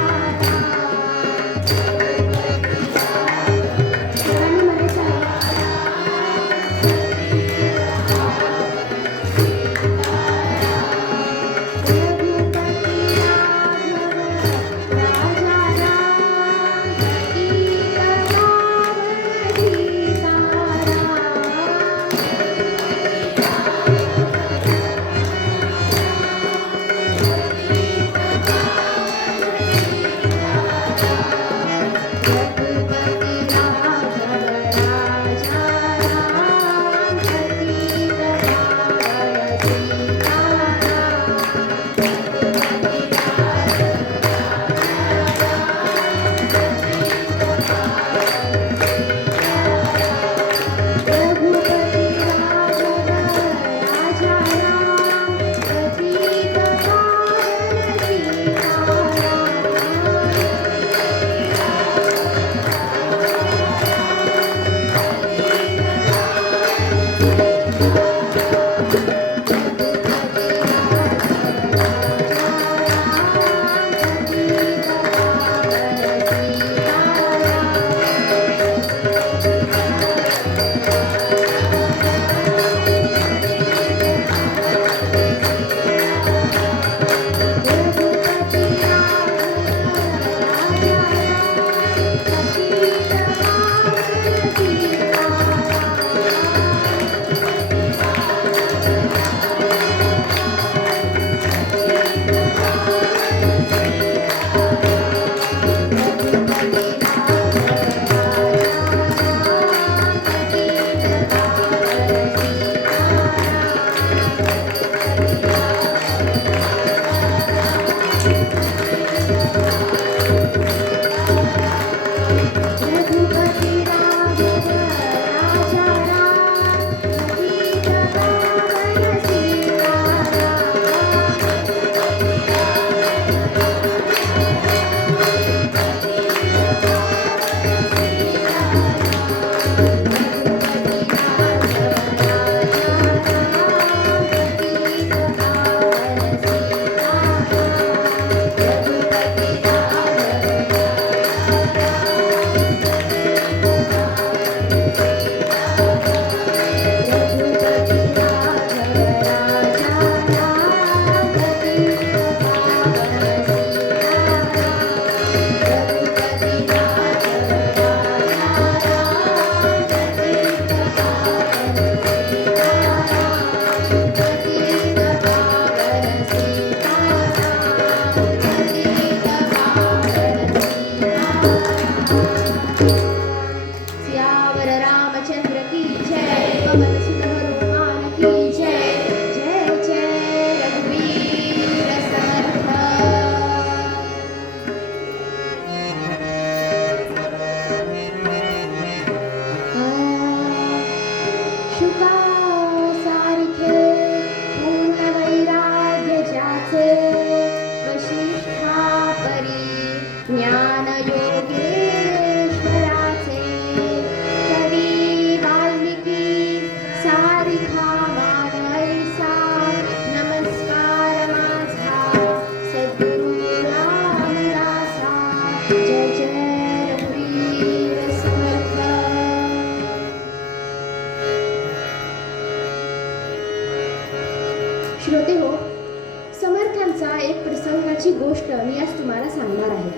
गोष्ट मी आज तुम्हाला सांगणार आहे.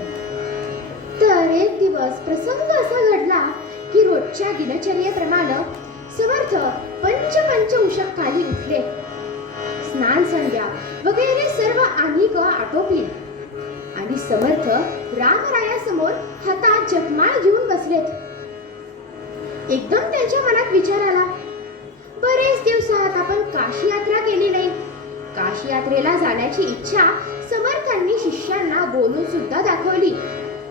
तर एक दिवस प्रसंग असा घडला की रोजच्या दिनचर्येप्रमाणे समर्थ पंच उषक काली उठले. स्नान संध्या वगैरे सर्व आनिक आटोपली आणि समर्थ रामरायासमोर हातात जपमाळ घेऊन बसलेत. एकदम त्यांच्या मनात विचार आला, बरेच दिवसात आपण काशी यात्रा केली नाही. काशी यात्रेला जाण्याची इच्छा समर्थांनी शिष्यांना बोलून सुद्धा दाखवली.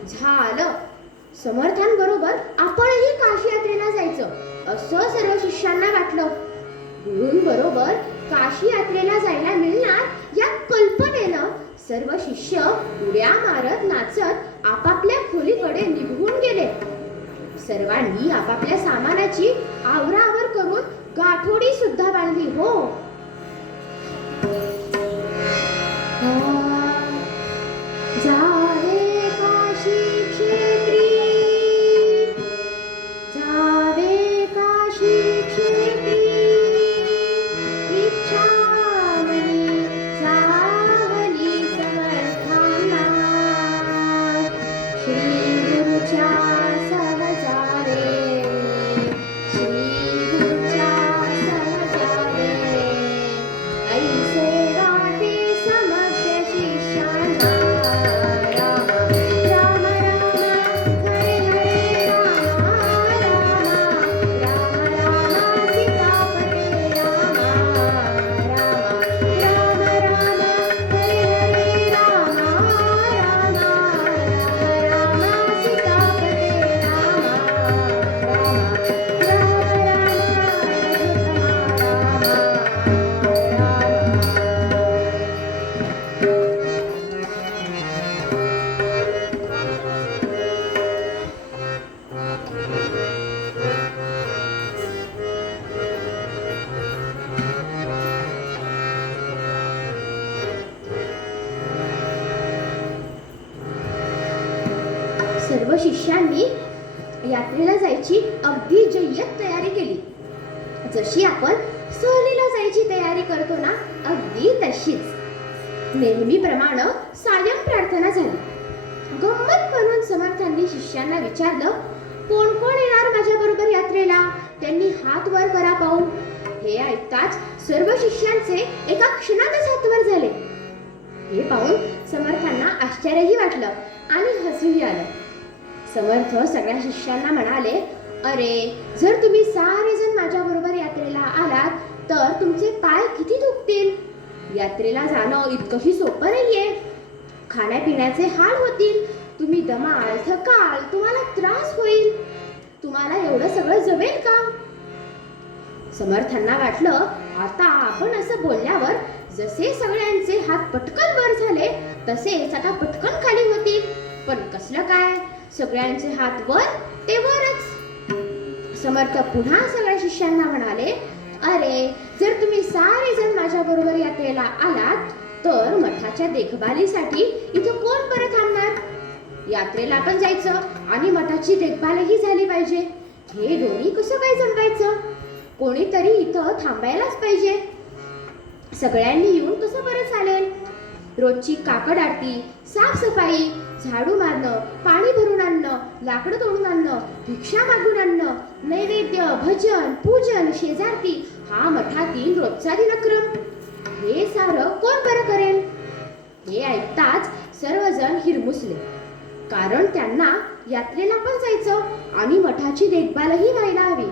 झालं, समर्थांबरोबर आपणही काशी यात्रेला जायचं असं सर्व शिष्यांना वाटलं. गुरूंबरोबर काशी यात्रेला जायला मिळणार या कल्पनेनं सर्व शिष्य उड्या मारत नाचत आपापल्या खोलीकडे निघून गेले. सर्वांनी आपापल्या सामानाची आवराआवर करून गाठोडी सुद्धा बांधली. हो, जावे काशी क्षेत्री, जावे काशी क्षेत्री, इच्छा मनी जावली समर्थांना, श्री गुरुच्या सहजारे, श्री गुरुच्या सहजारे, ऐसे वाटे समग्र शिष्यांना. राम राम राम हरे हरे राम राम राम राम सीतापते राम राम राम राम हरे हरे राम राम राम राम सीतापते राम सर्व शिष्यांनी यात्रेला जायची अगदी जय्यत तयारी केली. जशी आपण सहलीला जायची तयारी करतो ना, अगदी तशीच. नेहमीप्रमाणे सायं प्रार्थना झाली. गंमत म्हणून समर्थांनी शिष्यांना विचारलं, कोण कोण येणार माझ्या बरोबर यात्रेला? त्यांनी हात वर करा पाहू. हे ऐकताच सर्व शिष्यांचे एका क्षणातच हात वर झाले. हे पाहून समर्थांना आश्चर्यही वाटलं आणि हसूही आलं. समर्थ सगळ्या शिष्यांना म्हणाले, अरे, जर तुम्ही सारे जण माझ्या बरोबर यात्रेला आलात तर तुमचे पाय किती दुखतील. यात्रेला जाणं इतकंही सोपं नाहीये. खाण्यापिण्याचे हाल होतील. तुम्ही दमाल, थकाल, तुम्हाला त्रास होईल. तुम्हाला एवढं सगळं जमेल का? समर्थांना वाटलं, आता आपण असं बोलल्यावर जसे सगळ्यांचे हात पटकन वर झाले तसेच आता पटकन खाली होतील. पण कसलं काय, सगळ्यांचे हात वर ते वरच. समर्थ पुन्हा सगळ्या शिष्यांना म्हणाले, अरे, जर तुम्ही सारे जण माझ्या बरोबर यात्रेला आलात तर मठाच्या देखभालीसाठी इथं कोण परत थांबणार? यात्रेला पण जायचं आणि मठाची देखभालही झाली पाहिजे. हे दोन्ही कसं काय जमवायचं? कोणीतरी इथं थांबायलाच पाहिजे. सगळ्यांनी येऊन कसं परत चालेल? रोजची काकड आरती, साफसफाई, झाडू मारणं, पाणी भरून आणणं, लाकडं तोडून आणणं, भिक्षा मागून आणणं, नैवेद्य, भजन, पूजन, शेजारती हा मठातील रोजचा दिनक्रम. हे सारं कोण बरं करेल? हे ऐकताच सर्वजण हिरमुसले. कारण त्यांना यात्रेला पण जायचं आणि मठाची देखभालही व्हायला हवी.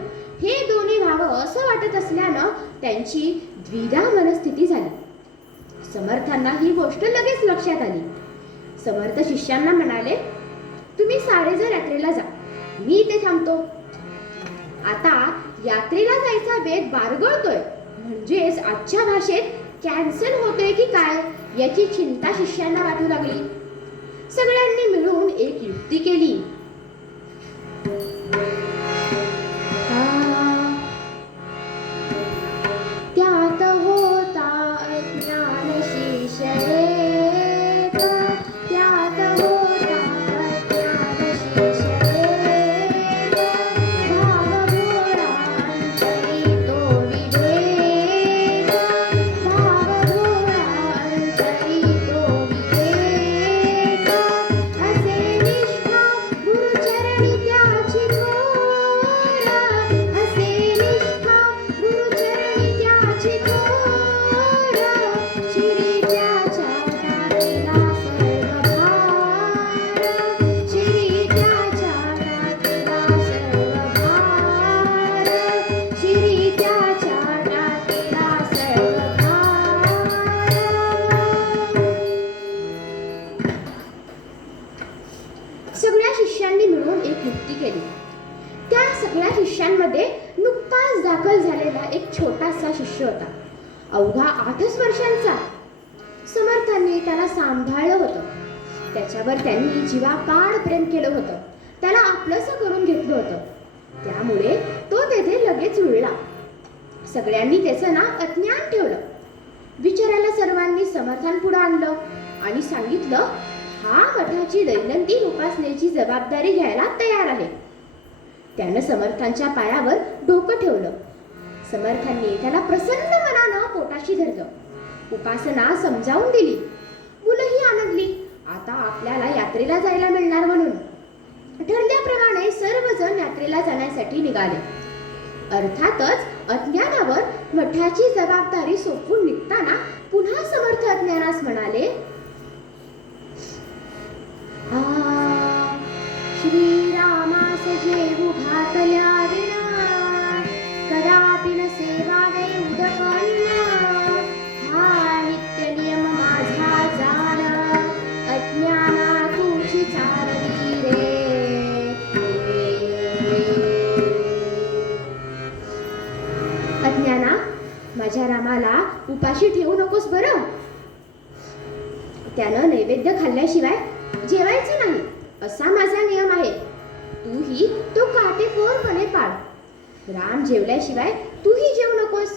हे दोन्ही व्हावं असं वाटत असल्यानं त्यांची द्विधा मनस्थिती झाली. समर्थांना ही गोष्ट लगेच लक्षात आली. समर्थ शिष्यांना म्हणाले, तुम्ही सारेजण यात्रेला जा, मी इथे थांबतो. आता यात्रेला जायचा बेत बारगळतोय म्हणजेच आजच्या भाषेत कॅन्सल होतोय की काय याची चिंता शिष्यांना वाटू लागली. सगळ्यांनी मिळून एक युक्ती केली. त्यात होता अज्ञान शिष्य एक, त्यात होता अज्ञान शिष्य एक, भाव भोळा अंतरी तो विवेक, भाव भोळा अंतरी तो विवेक, सगळ्या शिष्यांमध्ये नुकताच दाखल झालेला एक छोटासा शिष्य होता, अवघा 8च वर्षांचा. समर्थांनी त्याला सांभाळलं होतं. त्याच्यावर त्यांनी जीवापाड प्रेम केलं होतं. त्याला आपलंसं करून घेतलं होतं. त्यामुळे तो तेथे लगेच रुळला. सगळ्यांनी त्याचं नाव अज्ञान ठेवलं. विचारायला सर्वांनी समर्थांपुढं आणलं आणि सांगितलं, हा मठाची दैनंदिन उपासनेची जबाबदारी घ्यायला तयार आहे. त्यानं समर्थांच्या पायावर डोकं ठेवलं. समर्थांनी त्याला प्रसन्न मनानं पोटाशी धरलं. उपासना समजावून दिली. मुलंही आनंदली. आता आपल्याला यात्रेला जायला मिळणार म्हणून. ठरल्याप्रमाणे सर्वजण यात्रेला जाण्यासाठी निघाले. अर्थातच अज्ञानावर मठाची जबाबदारी सोपवून निघताना पुन्हा समर्थ अज्ञानास म्हणाले, श्रीरामास जेवू घातल्या विना कदापि न सेवावे उदकन्न. हा नित्य नियम माझा जाण अज्ञाना तुझी चालली रे. अज्ञाना, माझ्या रामाला उपाशी ठेवू नकोस बरं. त्यानं नैवेद्य खाल्ल्याशिवाय जेवायचं नाही असा माझा नियम आहे. तूही तो काटेकोरपणे पाळ. राम जेवल्याशिवाय तूही जेवू नकोस.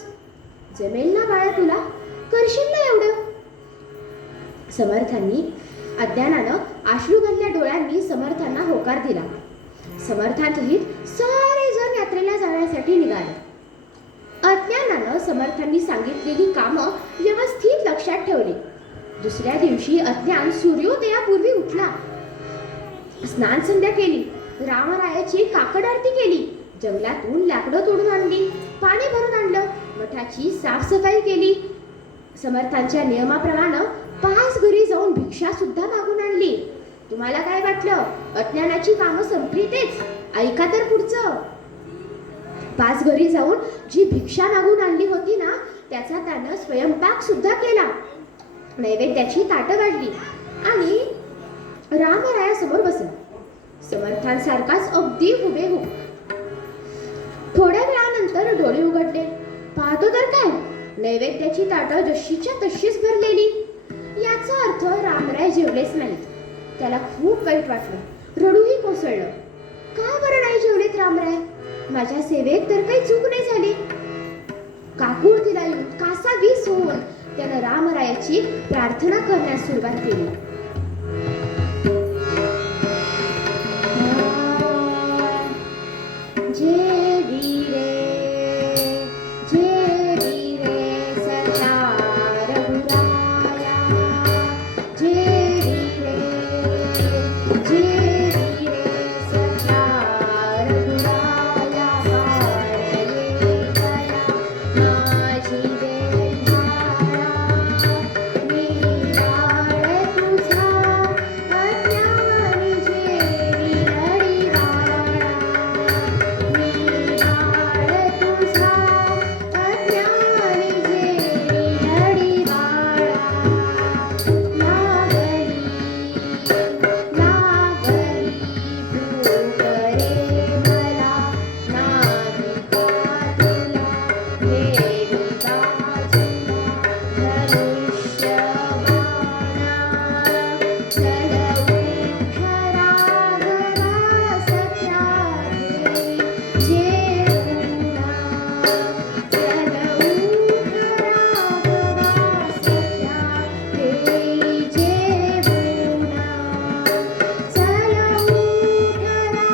जमेल ना बाळा तुला? करशील ना एवढं? समर्थांनी अज्ञानानं अश्रूगंध्या डोळ्यांनी समर्थांना होकार दिला. समर्थांसहित सारे जण यात्रेला जाण्यासाठी निघाले. अज्ञानानं समर्थांनी सांगितलेली कामं व्यवस्थित लक्षात ठेवली. दुसऱ्या दिवशी अज्ञान सूर्योदयापूर्वी उठला. स्नान संध्या केली. रामरायाची काकड आरती केली. जंगलातून लाकडं तोडून आणली. पाणी भरून आणलं. मठाची साफसफाई केली. समर्थांच्या नियमाप्रमाणे 5 घरी जाऊन भिक्षा सुद्धा मागून आणली. तुम्हाला काय वाटलं? अज्ञानाची कामं संपली तेच? ऐका तर पुढचं. 5 घरी जाऊन जी भिक्षा मागून आणली होती ना, त्याचा त्यानं स्वयंपाक सुद्धा केला. नैवेद्याची ताटं वाढली आणि रामरायासमोर बसला. समर्थांसारखाच अगदी हुबेहूब. थोड्या वेळानंतर डोळे उघडले. पाहतो तर काय, नैवेद्याची ताटं जशीच्या तशीच भरलेली. याचा अर्थ रामराय जेवलेच नाहीत. त्याला खूप वाईट वाटलं. रडूही कोसळलं. का बरं नाही जेवलेत रामराय? माझ्या सेवेत तर काही चूक नाही झाली. काकुळतीला येऊन कासावीस होऊन त्यानं रामरायाची प्रार्थना करण्यास सुरुवात केली. जे वीरे सचा रघुराया. जे वीरे सचा रघुराया. पाळले गया माझी बेलधारा. मी बाळ तुझा अज्ञानी जेवी लढी बाळा. मी बाळ तुझा अज्ञानी जेवी लढी बाळा. लागली भूक रे मला. नाही का तुला वेदिका तुला धनुष्य बाणा. चढवू खरा घरा सत्या घे जेवूना. चढवू खरा घरा सत्या घे जेवूना. चढवू खरा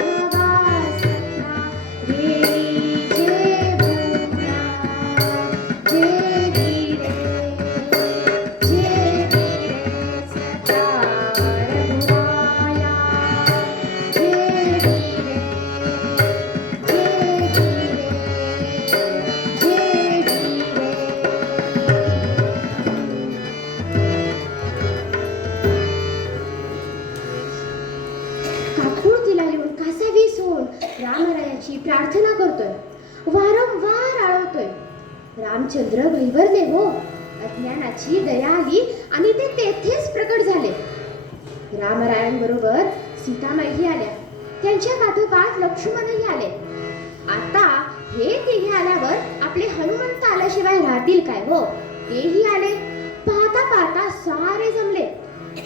घरा सत्या घे जेवूना. जे वीरे सचा रघुराया. जे वीरे काकुळतीला येऊन कासावीस होऊन रामरायाची प्रार्थना करतोय. वारंवार आळवतोय. रामचंद्र भैवरले हो. अज्ञानाची दया आली आणि ते तेथेच प्रकट झाले. रामरायांबरोबर सीतामाईही आल्या. त्यांच्या पाठोपाठ लक्ष्मणही आले. हे तिघे आल्यावर आपले हनुमंत आल्याशिवाय राहतील काय हो. तेही आले. पाहता पाहता सारे जमले.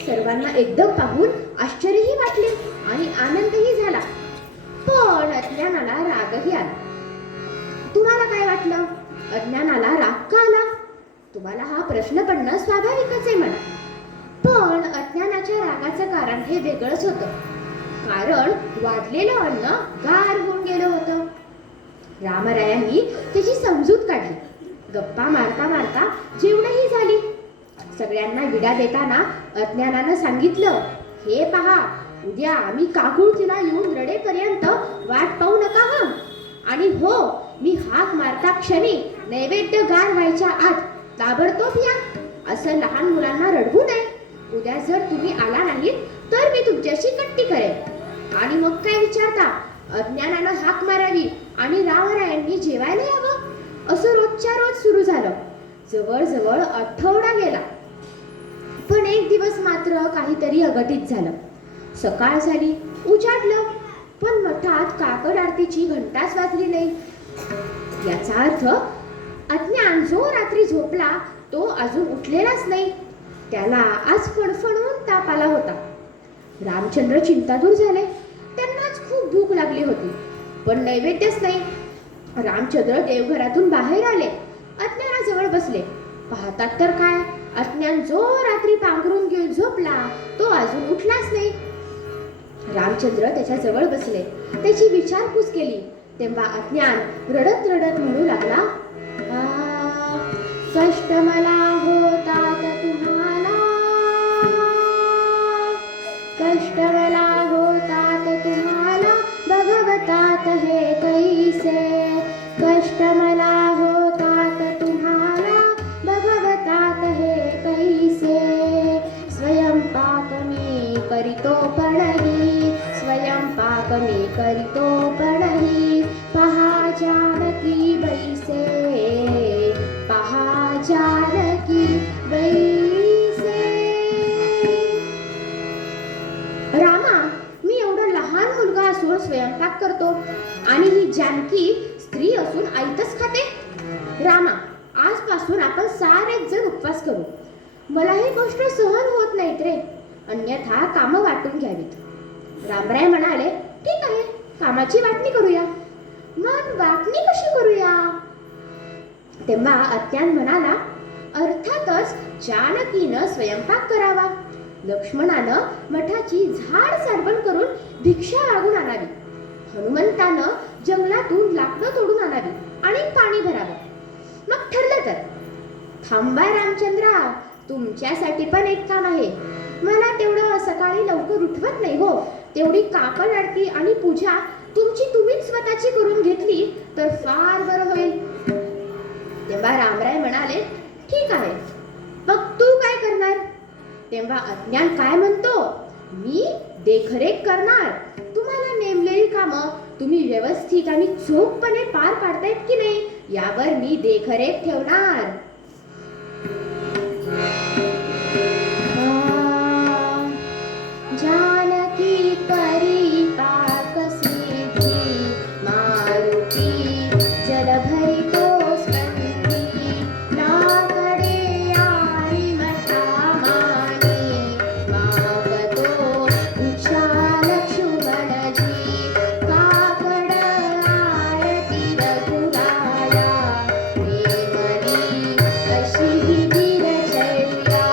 सर्वांना एकदम पाहून आश्चर्यही वाटले आणि आनंदही झाला. पण अज्ञानाला रागही आला. तुम्हाला काय वाटलं? अज्ञानाला राग का आला? तुम्हाला हा प्रश्न पडणं स्वाभाविकच आहे म्हणा. पण अज्ञानाच्या रागाचं कारण हे वेगळंच होतं. कारण वाढलेलं अन्न गार होऊन गेलं होतं. रामरायांनी त्याची समजूत काढली. गप्पा मारता मारता जेवणही झाली. सगळ्यांना विडा देताना अज्ञानानं सांगितलं, हे पहा, उद्या आम्ही काकुळतीला येऊन रडेपर्यंत वाट पाहू नका हं. आणि हो, मी हाक मारता क्षणी नैवेद्य गार व्हायच्या आत ताबडतोब या. असं लहान मुलांना रडवू नये. उद्या जर तुम्ही आला नाहीत तर मी तुमच्याशी कट्टी करेन. आणि मग काय विचारता? अज्ञानानं हाक मारावी आणि रामरायांनी जेवायला यावं. असं रोजच्या रोज सुरू झालं. जवळजवळ आठवडा गेला. पण एक दिवस मात्र काहीतरी अघटित झालं. सकाळ झाली, उजाडलं, पण मठात काकड आरतीची घंटाच वाजली नाही. याचा अर्थ अज्ञान जो रात्री झोपला तो अजून उठलेलाच नाही. त्याला आज फणफणून ताप आला होता. रामचंद्र चिंतातूर झाले. त्यांनाच खूप भूक लागली होती, पण नैवेद्यच नाही. रामचंद्र देवघरातून बाहेर आले. अज्ञानाजवळ बसले. पाहतात तर काय, अज्ञान जो रात्री पांघरून घेऊन झोपला तो अजून उठलाच नाही. रामचंद्र त्याच्या जवळ बसले. त्याची विचारपूस केली. तेव्हा अज्ञान रडत रडत म्हणू लागला, कष्ट मला होतात तुम्हाला, कष्ट मला होतात तुम्हाला, भगवतात हे कैसे. कष्ट मला होतात तुम्हाला, भगवतात हे कैसे. स्वयंपाक मी करीतो पणही, स्वयंपाक मी करीतो पणही, पहा जानकी बैसे, पहा जानकी बैसे. रामा, मी एवढा लहान मुलगा असून स्वयंपाक करतो आणि ही जानकी स्त्री असून आईतच खाते. रामा, आजपासून आपण सारेच जण उपवास करू. मला ही गोष्ट सहन होत नाहीत रे. अन्यथा कामं वाटून घ्यावीत. रामराय म्हणाले, ठीक आहे, कामाची वाटणी करूया. मग वाटणी कशी करूया? तेव्हा अज्ञान म्हणाला, अर्थातच जानकीनं स्वयंपाक करावा. लक्ष्मणानं मठाची झाड सारवण करून भिक्षा मागून आणावी. हनुमंतानं जंगलातून लाकडं तोडून आणावी आणि पाणी भरावं. मग ठरलं तर. थांबा रामचंद्रा, तुमच्यासाठी पण एक काम आहे. मला तेवढं सकाळी लवकर उठवत नाही हो. तेवढी काकड आरती आणि पूजा तुमची तुम्हीच स्वतःची करून घेतली तर फार बरं होईल. तेव्हा रामराय म्हणाले, ठीक आहे, मग तू काय करणार? तेव्हा अज्ञान काय म्हणतो, मी देखरेख करणार. तुम्हाला नेमलेली कामं तुम्ही व्यवस्थित आणि चोखपणे पार पाडतायत की नाही यावर मी देखरेख ठेवणार. जानकी करी पाक सिद्धी, मारुती जल भरितो स्कंदी, लाकडे आणि मठा मानी, मागतो भिक्षा लक्ष्मणजी, काकड आरती रघुराया, प्रेमनी अशी ही दिनचर्या,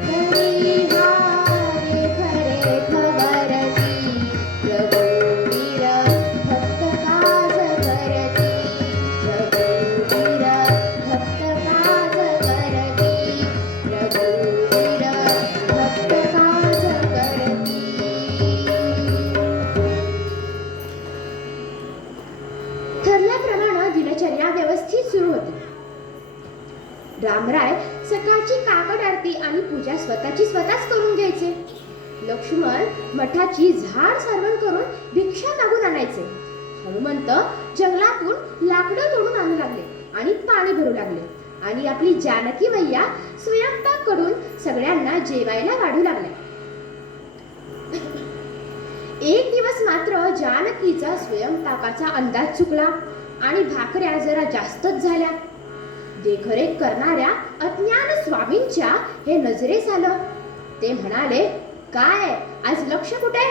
घरी हारे खरे खबरती, रघुवीर भक्त काज करती, रघुवीर भक्त काज करती, रघुवीर भक्त काज करती. ठरल्याप्रमाणे दिनचर्या व्यवस्थित सुरू होती. रामराय सकाळची काकड आरती आणि पूजा स्वतःच करून घ्यायचे. लक्ष्मण मठाची झाड सारवण करून भिक्षा मागून आणायचे. हनुमंत जंगलातून लाकडं तोडून आणू लागले आणि पाणी भरू लागले. आणि आपली जानकी मैया स्वयंपाक करून सगळ्यांना जेवायला वाढू लागल्या. एक दिवस मात्र जानकीचा स्वयंपाकाचा अंदाज चुकला आणि भाकऱ्या जरा जास्तच झाल्या. देखरेख करणाऱ्या अज्ञान स्वामींच्या हे नजरेस आलं. ते म्हणाले, काय आज लक्ष कुठे?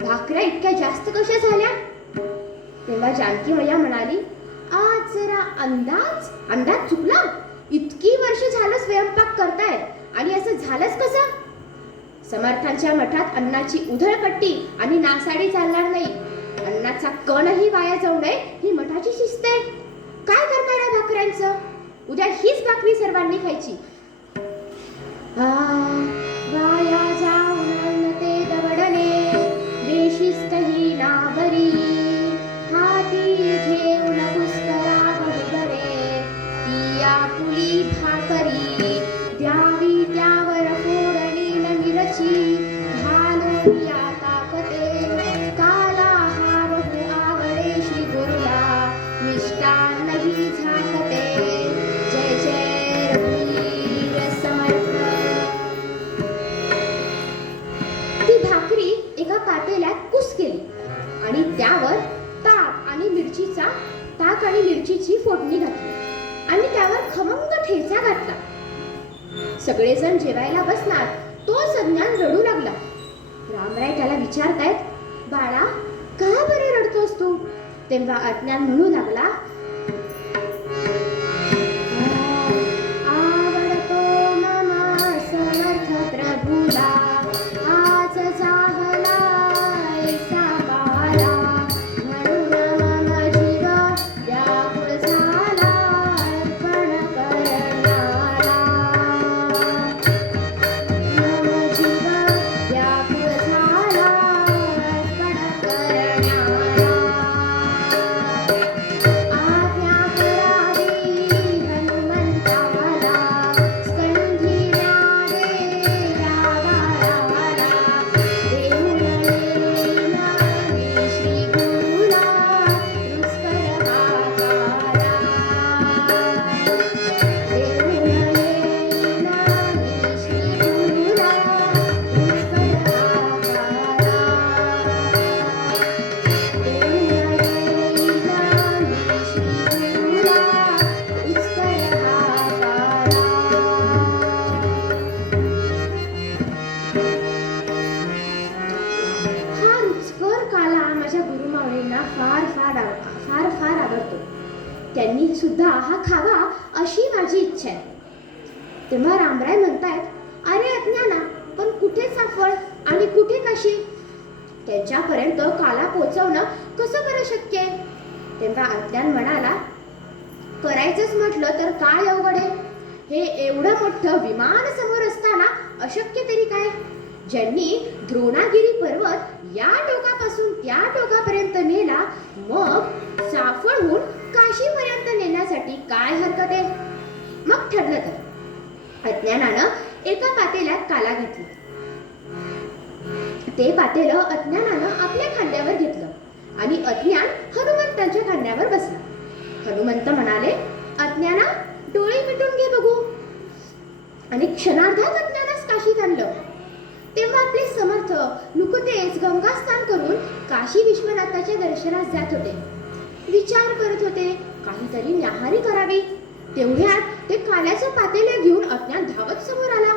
भाकऱ्या इतक्या जास्त कशा झाल्या? तेव्हा जानकी मैया म्हणाली, आज जरा अंदाज चुकला. इतकी वर्ष झालं स्वयंपाक करतायत आणि असं झालंच कसं? समर्थांच्या मठात अन्नाची उधळपट्टी आणि नासाडी चालणार नाही. अन्नाचा कणही वाया जाऊ नये ही मठाची शिस्त आहे. काय करणार आहे भाकऱ्यांचं? उद्या हीच भाकरी सर्वांनी खायची. वाया जाऊन ते दवडणे देशिस्तही ना बरी, हाती घेऊन पुष्करा बरोबरे ती आपुली भाकरी, द्यावी त्यावर फोडणी न मिरची, घालून या ताकते काला हा बहु आवडे श्री गुरुला, मिष्टान्नही झाकते. जय जय रघुवीर समर्थ. ती भाकरी एका पातेल्यात कुस केली आणि त्यावर ताक आणि मिरचीची फोडणी घातली आणि त्यावर खमंग ठेचा घातला. सगळेजण जेवायला बसणार तोच अज्ञान रडू लागला. रामराय त्याला विचारतायत, बाळा का बरे रडतोस तू? तेव्हा अज्ञान म्हणू लागला, आवडतो ममा समर्थ प्रभूला, आज जाहला ऐसा काला, म्हणून मम जीव व्याकुळ झाला अर्पण करण्याला. मम जीव व्याकुळ झाला अर्पण करण्याला. आज्ञा करावी हनुमंताला, स्कंधी न्यावे रागाराला, देऊन येईन मी श्री गुरुला, रुचकर हाकाला. देऊन येईन मी श्री गुरुला, रुचकर हाकाला. हा रुचकर काला माझ्या गुरुमाऊलींना फार आवडतो. त्यांनी सुद्धा हा खावा अशी माझी इच्छा आहे. तेव्हा रामराय म्हणतायत, अरे अज्ञाना, पण कुठे साफळ आणि कुठे काशी? त्यांच्यापर्यंत काला पोचवणं कसं बरं शक्य आहे? तेव्हा अज्ञान म्हणाला, करायचंच म्हटलं तर काय अवघड आहे? हे एवढं मोठं विमान समोर असताना अशक्य तरी काय? ज्यांनी द्रोणागिरी पर्वत या टोकापासून त्या टोकापर्यंत नेला, मग साफळहून काशीपर्यंत नेण्यासाठी काय हरकत आहे? मग ठरलं तर अज्ञानानं एका पातेल्यात काला घेतला. ते पातेलं अज्ञानानं आपल्या खांद्यावर घेतलं आणि अज्ञान हनुमंतांच्या खांद्यावर बसला. हनुमंत म्हणाले, अज्ञाना डोळे मिटून घे बघू. आणि क्षणार्धात अज्ञानास काशीत आणलं. तेव्हा आपले समर्थ नुकतेच गंगा स्नान करून काशी विश्वनाथाच्या दर्शनास जात होते. विचार करत होते काहीतरी न्याहारी करावी. तेवढ्यात ते काल्याचं पातेले घेऊन अज्ञान धावत समोर आला.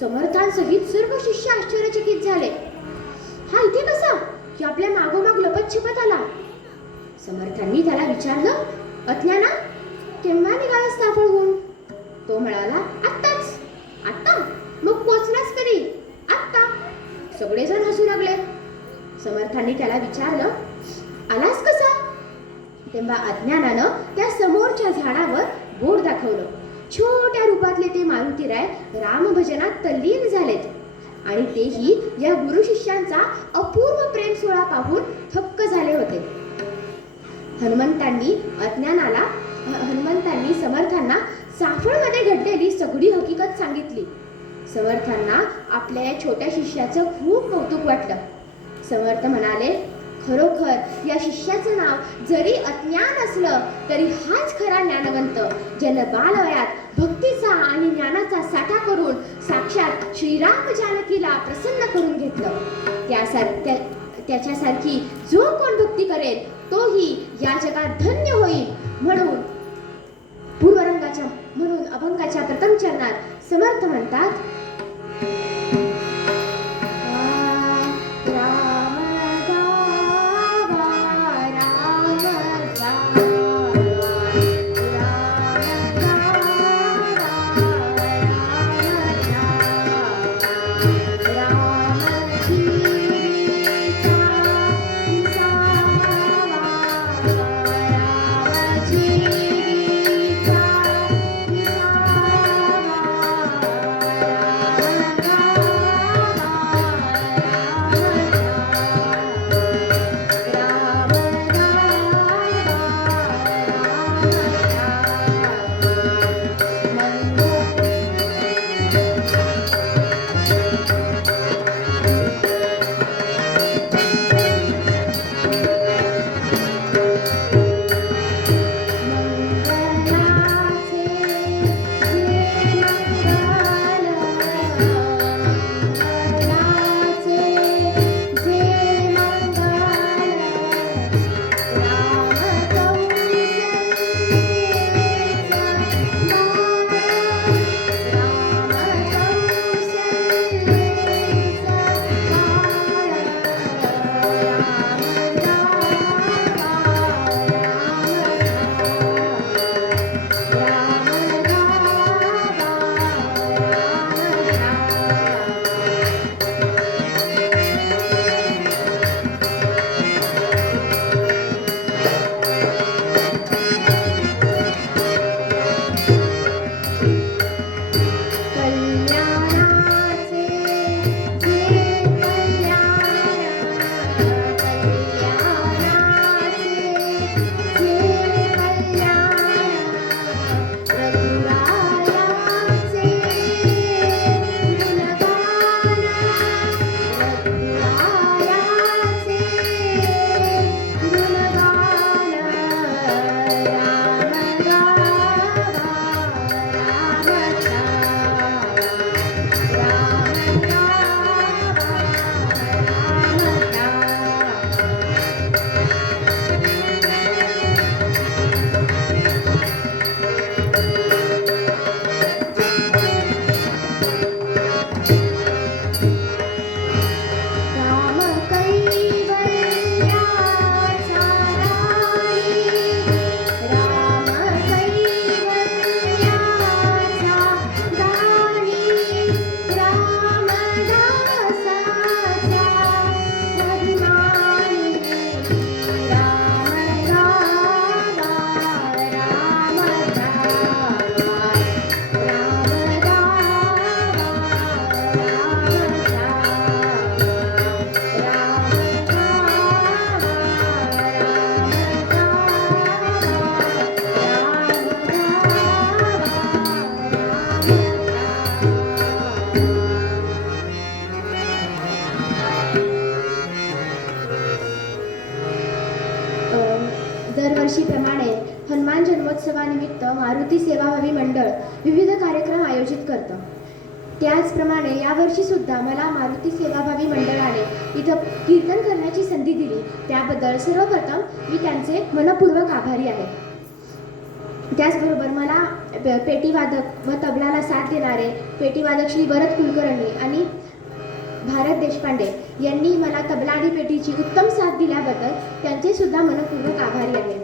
समर्थांसहित सर्व शिष्य आश्चर्यचकित झाले. हा इथे कसा की आपल्या मागोमाग लपत आला? समर्थांनी त्याला विचारलं, अज्ञाना केव्हा निघालास साफळहून? तो म्हणाला, आत्ताच. आत्ता? मग पोचलास कधी? आत्ता. सगळेजण हसू लागले. समर्थांनी त्याला विचारलं, आलास कसा? तेव्हा अज्ञानानं त्या समोरच्या झाडावर बोट दाखवलं. छोट्या रूपातले ते मारुतीराय रामभजनात तल्लीन झालेत आणि तेही या गुरु शिष्यांचा अपूर्व प्रेम सोहळा पाहून थक्क झाले होते. हनुमंतांनी समर्थांना साफळमध्ये घडलेली सगळी हकीकत सांगितली. समर्थांना आपल्या या छोट्या शिष्याचं खूप कौतुक वाटलं. समर्थ म्हणाले, खरोखर या शिष्याचं नाव जरी अज्ञान असलं तरी हाच खरा ज्ञानवंत, ज्यानं बालवयात भक्तीचा आणि ज्ञानाचा साठा करून साक्षात श्रीराम जानकीला प्रसन्न करून घेतलं. त्याच्यासारखी जो कोण भक्ती करेल तोही या या जगात धन्य होईल. म्हणून अभंगाच्या प्रथम चरणात समर्थ म्हणतात, दरवर्षीप्रमाणे हनुमान जन्मोत्सवानिमित्त मारुती सेवाभावी मंडळ विविध कार्यक्रम आयोजित करतं. त्याचप्रमाणे यावर्षी सुद्धा मला मारुती सेवाभावी मंडळाने इथं कीर्तन करण्याची संधी दिली. त्याबद्दल सर्वप्रथम मी त्यांचे मनपूर्वक आभारी आहे. त्याचबरोबर मला पेटीवादक व तबलाला साथ देणारे पेटीवादक श्री भरत कुलकर्णी आणि भारत देशपांडे यांनी मला तबला आणि पेटीची उत्तम साथ दिल्याबद्दल त्यांचे सुद्धा मनपूर्वक आभारी आहे.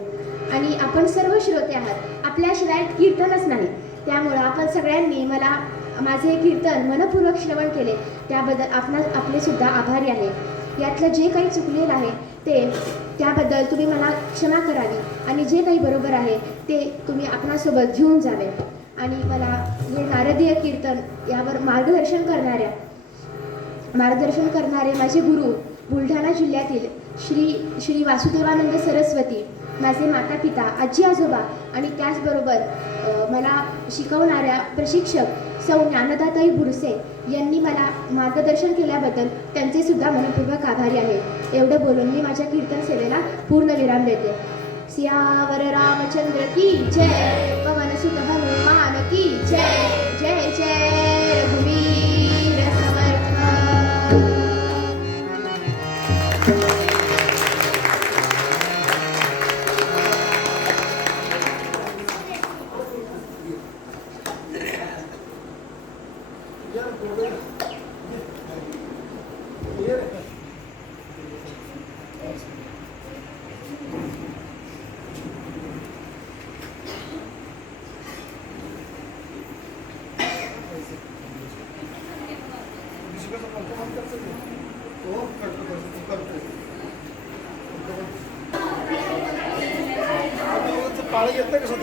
आणि आपण सर्व श्रोते आहात, आपल्याशिवाय कीर्तनच नाही. त्यामुळं आपण सगळ्यांनी मला माझे कीर्तन मनपूर्वक श्रवण केले त्याबद्दल आपले सुद्धा आभारी आहे. यातलं जे काही चुकलेलं आहे त्याबद्दल तुम्ही मला क्षमा करावी आणि जे काही बरोबर आहे ते तुम्ही आपणासोबत घेऊन जावे. आणि मला हे नारदीय कीर्तन यावर मार्गदर्शन करणारे माझे गुरु बुलढाणा जिल्ह्यातील श्री वासुदेवानंद सरस्वती, माझे माता पिता, आजी आजोबा आणि त्याचबरोबर मला शिकवणाऱ्या प्रशिक्षक सौ ज्ञानदाताई बुरसे यांनी मला मार्गदर्शन केल्याबद्दल त्यांचे सुद्धा मनपूर्वक आभारी आहे. एवढं बोलून मी माझ्या कीर्तन सेवेला पूर्ण विराम देते. सियावर रामचंद्र की जय, पवन सुत हनुमान की जय. जय जय रघुवीर समर्थ. पाळी येतं कसं